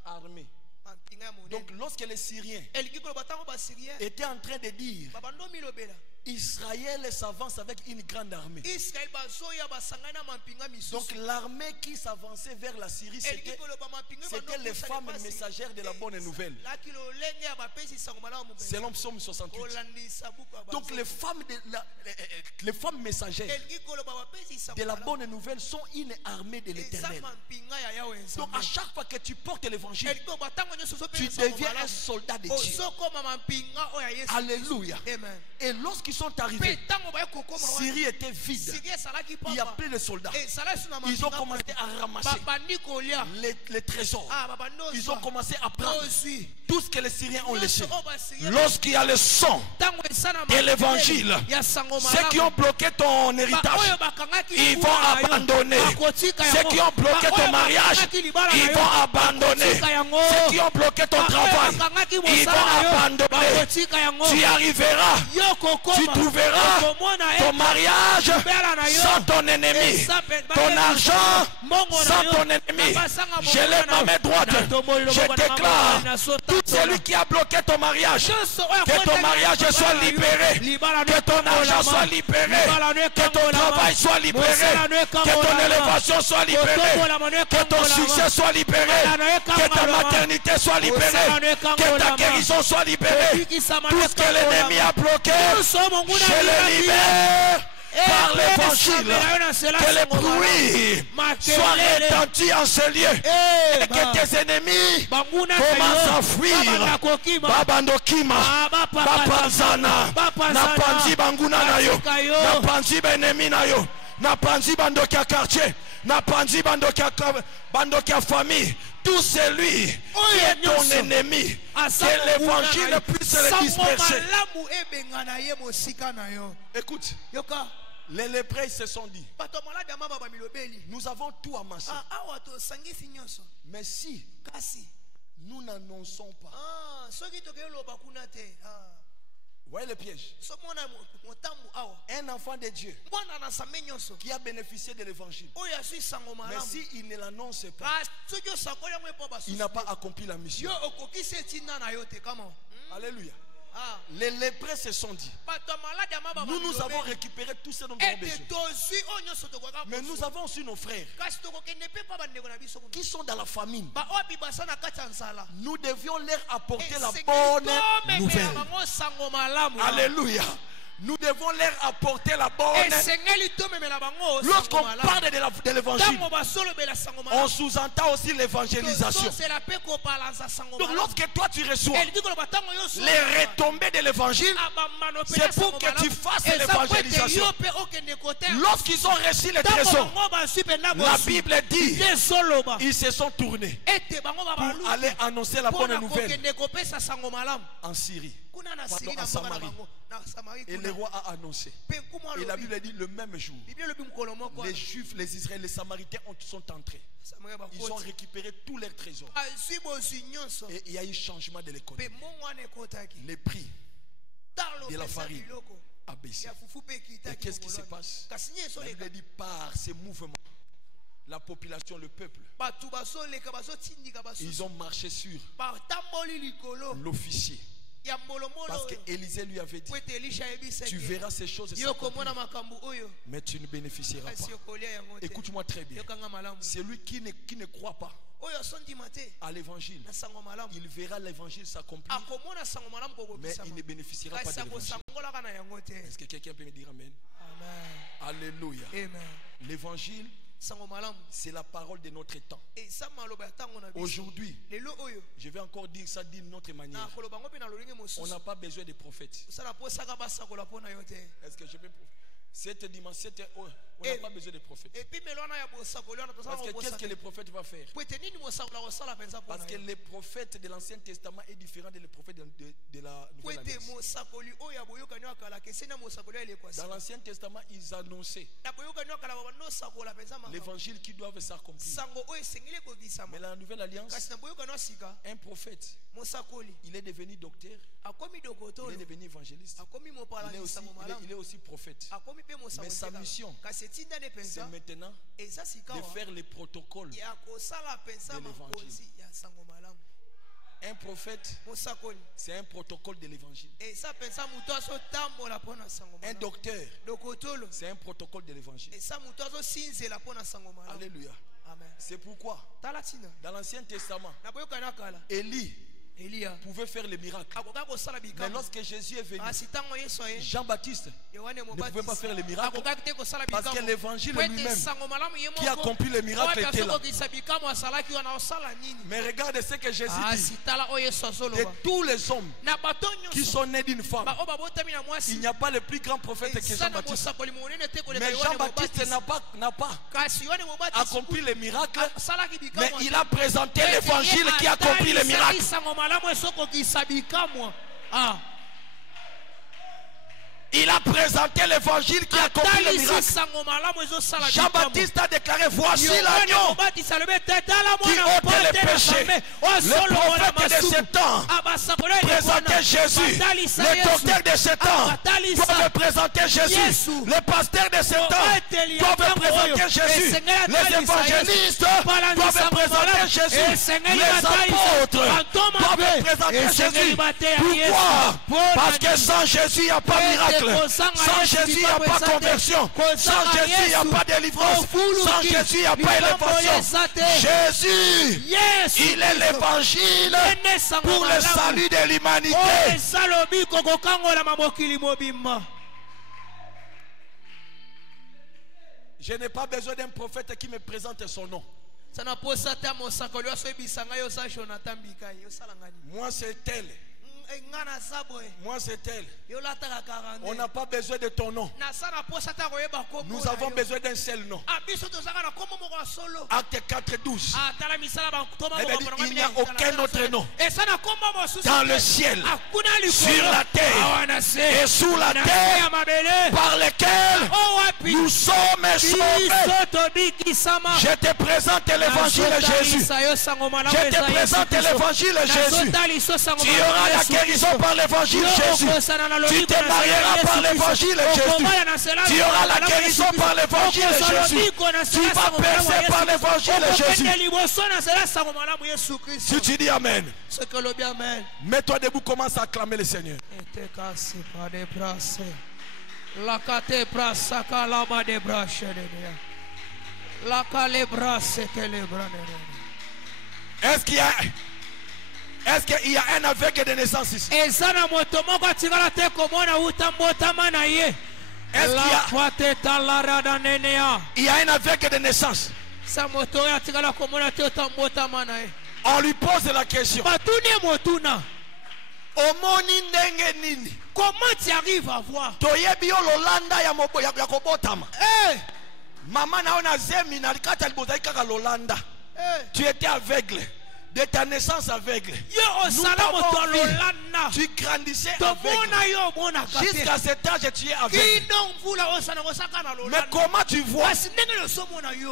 armée. Donc lorsque les Syriens étaient en train de dire Israël s'avance avec une grande armée. Donc l'armée qui s'avançait vers la Syrie, c'était les femmes messagères de la bonne nouvelle. Selon Psaume 68. Donc les femmes messagères de la bonne nouvelle sont une armée de l'Éternel. Donc à chaque fois que tu portes l'évangile, tu deviens un soldat de Dieu. Alléluia. Et lorsqu'ils sont arrivés, Syrie était vide. Il y a plus de soldats. Ils ont commencé à ramasser les trésors. Ils ont commencé à prendre tout ce que les Syriens ont laissé. Lorsqu'il y a le son de l'évangile, ceux qui ont bloqué ton héritage, ils vont abandonner. Ceux qui ont bloqué ton mariage, ils vont abandonner. Ceux qui ont bloqué ton travail, ils vont abandonner. Tu arriveras, tu trouveras ton mariage sans ton ennemi, ton argent sans ton ennemi. Je lève ma main droite, je déclare tout celui qui a bloqué ton mariage, que ton mariage soit libéré, que ton argent soit libéré, que ton travail soit libéré, que ton élévation soit libérée, que ton succès soit libéré, que ta maternité soit libérée, que ta guérison soit libérée. Tout ce que l'ennemi a bloqué, je le libère par l'évangile. Que les bruits soient retentis en ce lieu et que tes ennemis commencent à fuir. Babandokima, Bapanzana, Napanzi Banguna Nayo, Napanzi Benemi Nayo, Napanzi Bandokia quartier, Napanzi Bandokia famille. Tout celui qui est ton ennemi, que l'évangile puisse le disperser. Écoute, les lépreux se sont dit, nous avons tout amassé. Mais si nous n'annonçons pas, vous voyez le piège? Un enfant de Dieu qui a bénéficié de l'évangile, mais s'il ne l'annonce pas, il n'a pas accompli la mission. Alléluia. Les lépreux se sont dit, nous avons récupéré tout ce dont nous avons besoin. Mais nous avons aussi nos frères qui sont dans la famine. Nous devions leur apporter la bonne nouvelle. Alléluia. Nous devons leur apporter la bonne. Lorsqu'on parle de l'évangile, on sous-entend aussi l'évangélisation. Donc lorsque toi tu reçois les retombées de l'évangile, c'est pour que tu fasses l'évangélisation. Lorsqu'ils ont reçu les trésors, la Bible dit ils se sont tournés pour aller annoncer la bonne nouvelle en Syrie. Pardon, en Samarie. Et le roi a annoncé. Et la Bible dit le même jour, les Juifs, les Israéliens, les Samaritains sont entrés. Ils ont récupéré tous leurs trésors. Et il y a eu changement de l'économie. Les prix de la farine a baissé. Et qu'est-ce qui se passe? La Bible dit par ces mouvements, la population, le peuple, ils ont marché sur l'officier. Parce qu'Élisée lui avait dit, tu verras ces choses mais tu ne bénéficieras pas. Écoute-moi très bien. Celui qui ne croit pas à l'évangile, il verra l'évangile s'accomplir, mais il ne bénéficiera pas de l'évangile. Est-ce que quelqu'un peut me dire amen? Amen. Alléluia. L'évangile, c'est la parole de notre temps. Aujourd'hui, je vais encore dire ça d'une autre manière. On n'a pas besoin de prophètes. Est-ce que je peux... Cette dimanche, on n'a pas besoin de prophètes. Parce que qu'est-ce que le prophète va faire? Parce que le prophète de l'Ancien Testament est différent des prophètes de la Nouvelle Alliance. Dans l'Ancien Testament, ils annonçaient l'évangile qui doit s'accomplir. Mais dans la Nouvelle Alliance, un prophète, il est devenu docteur, il est devenu évangéliste, il est aussi prophète. Mais sa mission, c'est maintenant de faire les protocoles de l'évangile. Un prophète, c'est un protocole de l'évangile. Un docteur, c'est un protocole de l'évangile. Alléluia. C'est pourquoi dans l'Ancien Testament, Élie pouvait faire les miracles. Mais lorsque Jésus est venu, Jean-Baptiste ne pouvait pas faire les miracles parce que l'évangile lui-même qui accomplit les miracles était là. Mais regarde ce que Jésus dit. De tous les hommes qui sont nés d'une femme, il n'y a pas le plus grand prophète que Jean-Baptiste. Mais Jean-Baptiste n'a pas accompli les miracles, mais il a présenté l'évangile qui accomplit les miracles. Il a présenté l'évangile qui accomplit les miracles. Jean-Baptiste a déclaré, voici l'agneau qui ôte les péchés. Le prophète de ce temps présentait Jésus. Les docteurs de ce temps doivent présenter Jésus. Les pasteurs de ce temps doivent présenter Jésus. Les évangélistes doivent présenter Jésus. Les apôtres doivent présenter Jésus. Pourquoi? Parce que sans Jésus il n'y a pas de miracle. Sans Jésus, il n'y a pas de conversion. Sans Jésus, il n'y a pas de délivrance. Sans Jésus, il n'y a pas d'élévation. Jésus, il est l'évangile pour le salut de l'humanité. Je n'ai pas besoin d'un prophète qui me présente son nom. Moi, c'est tel. Moi c'est elle. On n'a pas besoin de ton nom. Nous avons besoin d'un seul nom. Acte 4:12. Il n'y a aucun autre nom dans le ciel, sur la terre et sous la terre par lequel nous sommes sauvés. Je te présente l'évangile Jésus. Je te présente l'évangile Jésus. Tu auras la guérison par l'évangile Jésus. Tu te marieras par l'évangile Jésus. Tu auras la guérison par l'évangile Jésus. Tu vas percer par l'évangile Jésus. Si tu dis amen, mets-toi debout, commence à acclamer le Seigneur. Est-ce qu'il y a un aveugle de naissance ici? Est-ce qu'il y a un aveugle de naissance? On lui pose la question. Comment tu arrives à voir? Maman tu étais aveugle. De ta naissance aveugle. Tu grandissais aveugle. Jusqu'à cet âge tu es aveugle. Mais comment tu vois?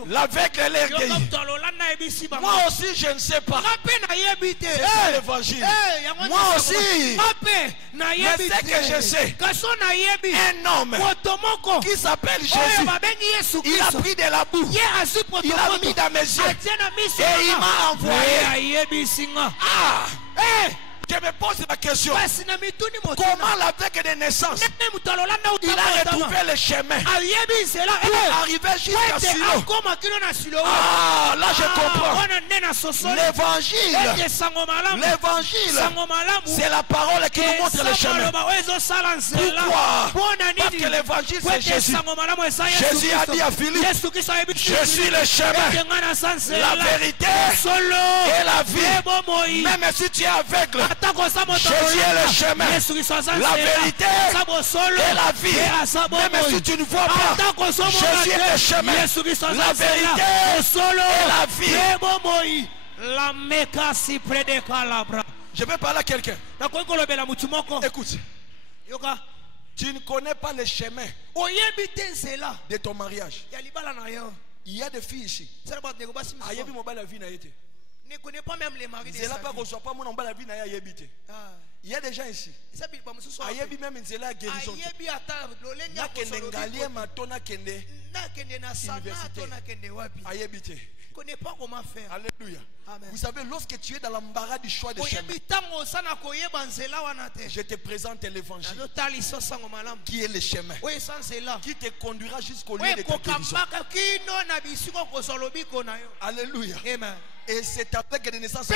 L'aveugle est l'ergueil. Moi aussi je ne sais pas. C'est ça l'évangile. Moi aussi. Mais c'est que je sais. Un homme qui s'appelle Jésus. Il a pris de la boue. Il a mis dans mes yeux. Et il m'a envoyé. Ah! Je me pose la question. Comment l'aveugle de naissance il a retrouvé le chemin pour arriver jusqu'à Silo? Ah, là je comprends. L'évangile, c'est la parole qui nous montre le chemin. Pourquoi? Parce que l'évangile c'est Jésus. Jésus a dit à Philippe, je suis le chemin, la vérité et la vie. Même si tu es aveugle, Jésus est le chemin, la vérité et la vie. Même si tu ne vois pas, Jésus est le chemin, la vérité et la vie. Je vais parler à quelqu'un. Écoute. Tu ne connais pas le chemin de ton mariage. Il y a des filles ici. Ne connais pas même les maris de sa vie. Il y a des gens ici. Même ne connais pas comment faire. Alléluia. Amen. Vous savez, lorsque tu es dans l'embarras du choix de chemin, je te présente l'évangile qui est le chemin qui te conduira jusqu'au lieu de ta guérison. Alléluia. Amen. Et c'est avec de naissance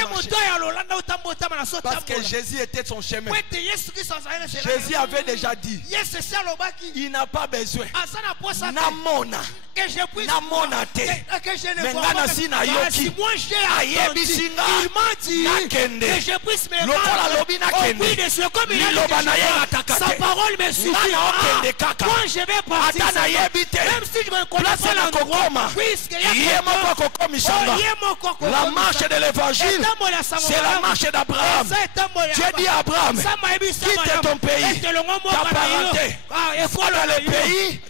parce que Jésus était son chemin. Jésus avait déjà dit, il n'a pas besoin namona namona te mengana sina yoki ayebisinga nakende lokola lobi nakende liloba na ye atakate sa parole me suffit quand je vais passer même si je me connais pas l'endroit yemo kokomisanga. La marche de l'évangile, c'est la marche d'Abraham. Dieu dit à Abraham, quitte ton pays, ta parenté, va dans le pays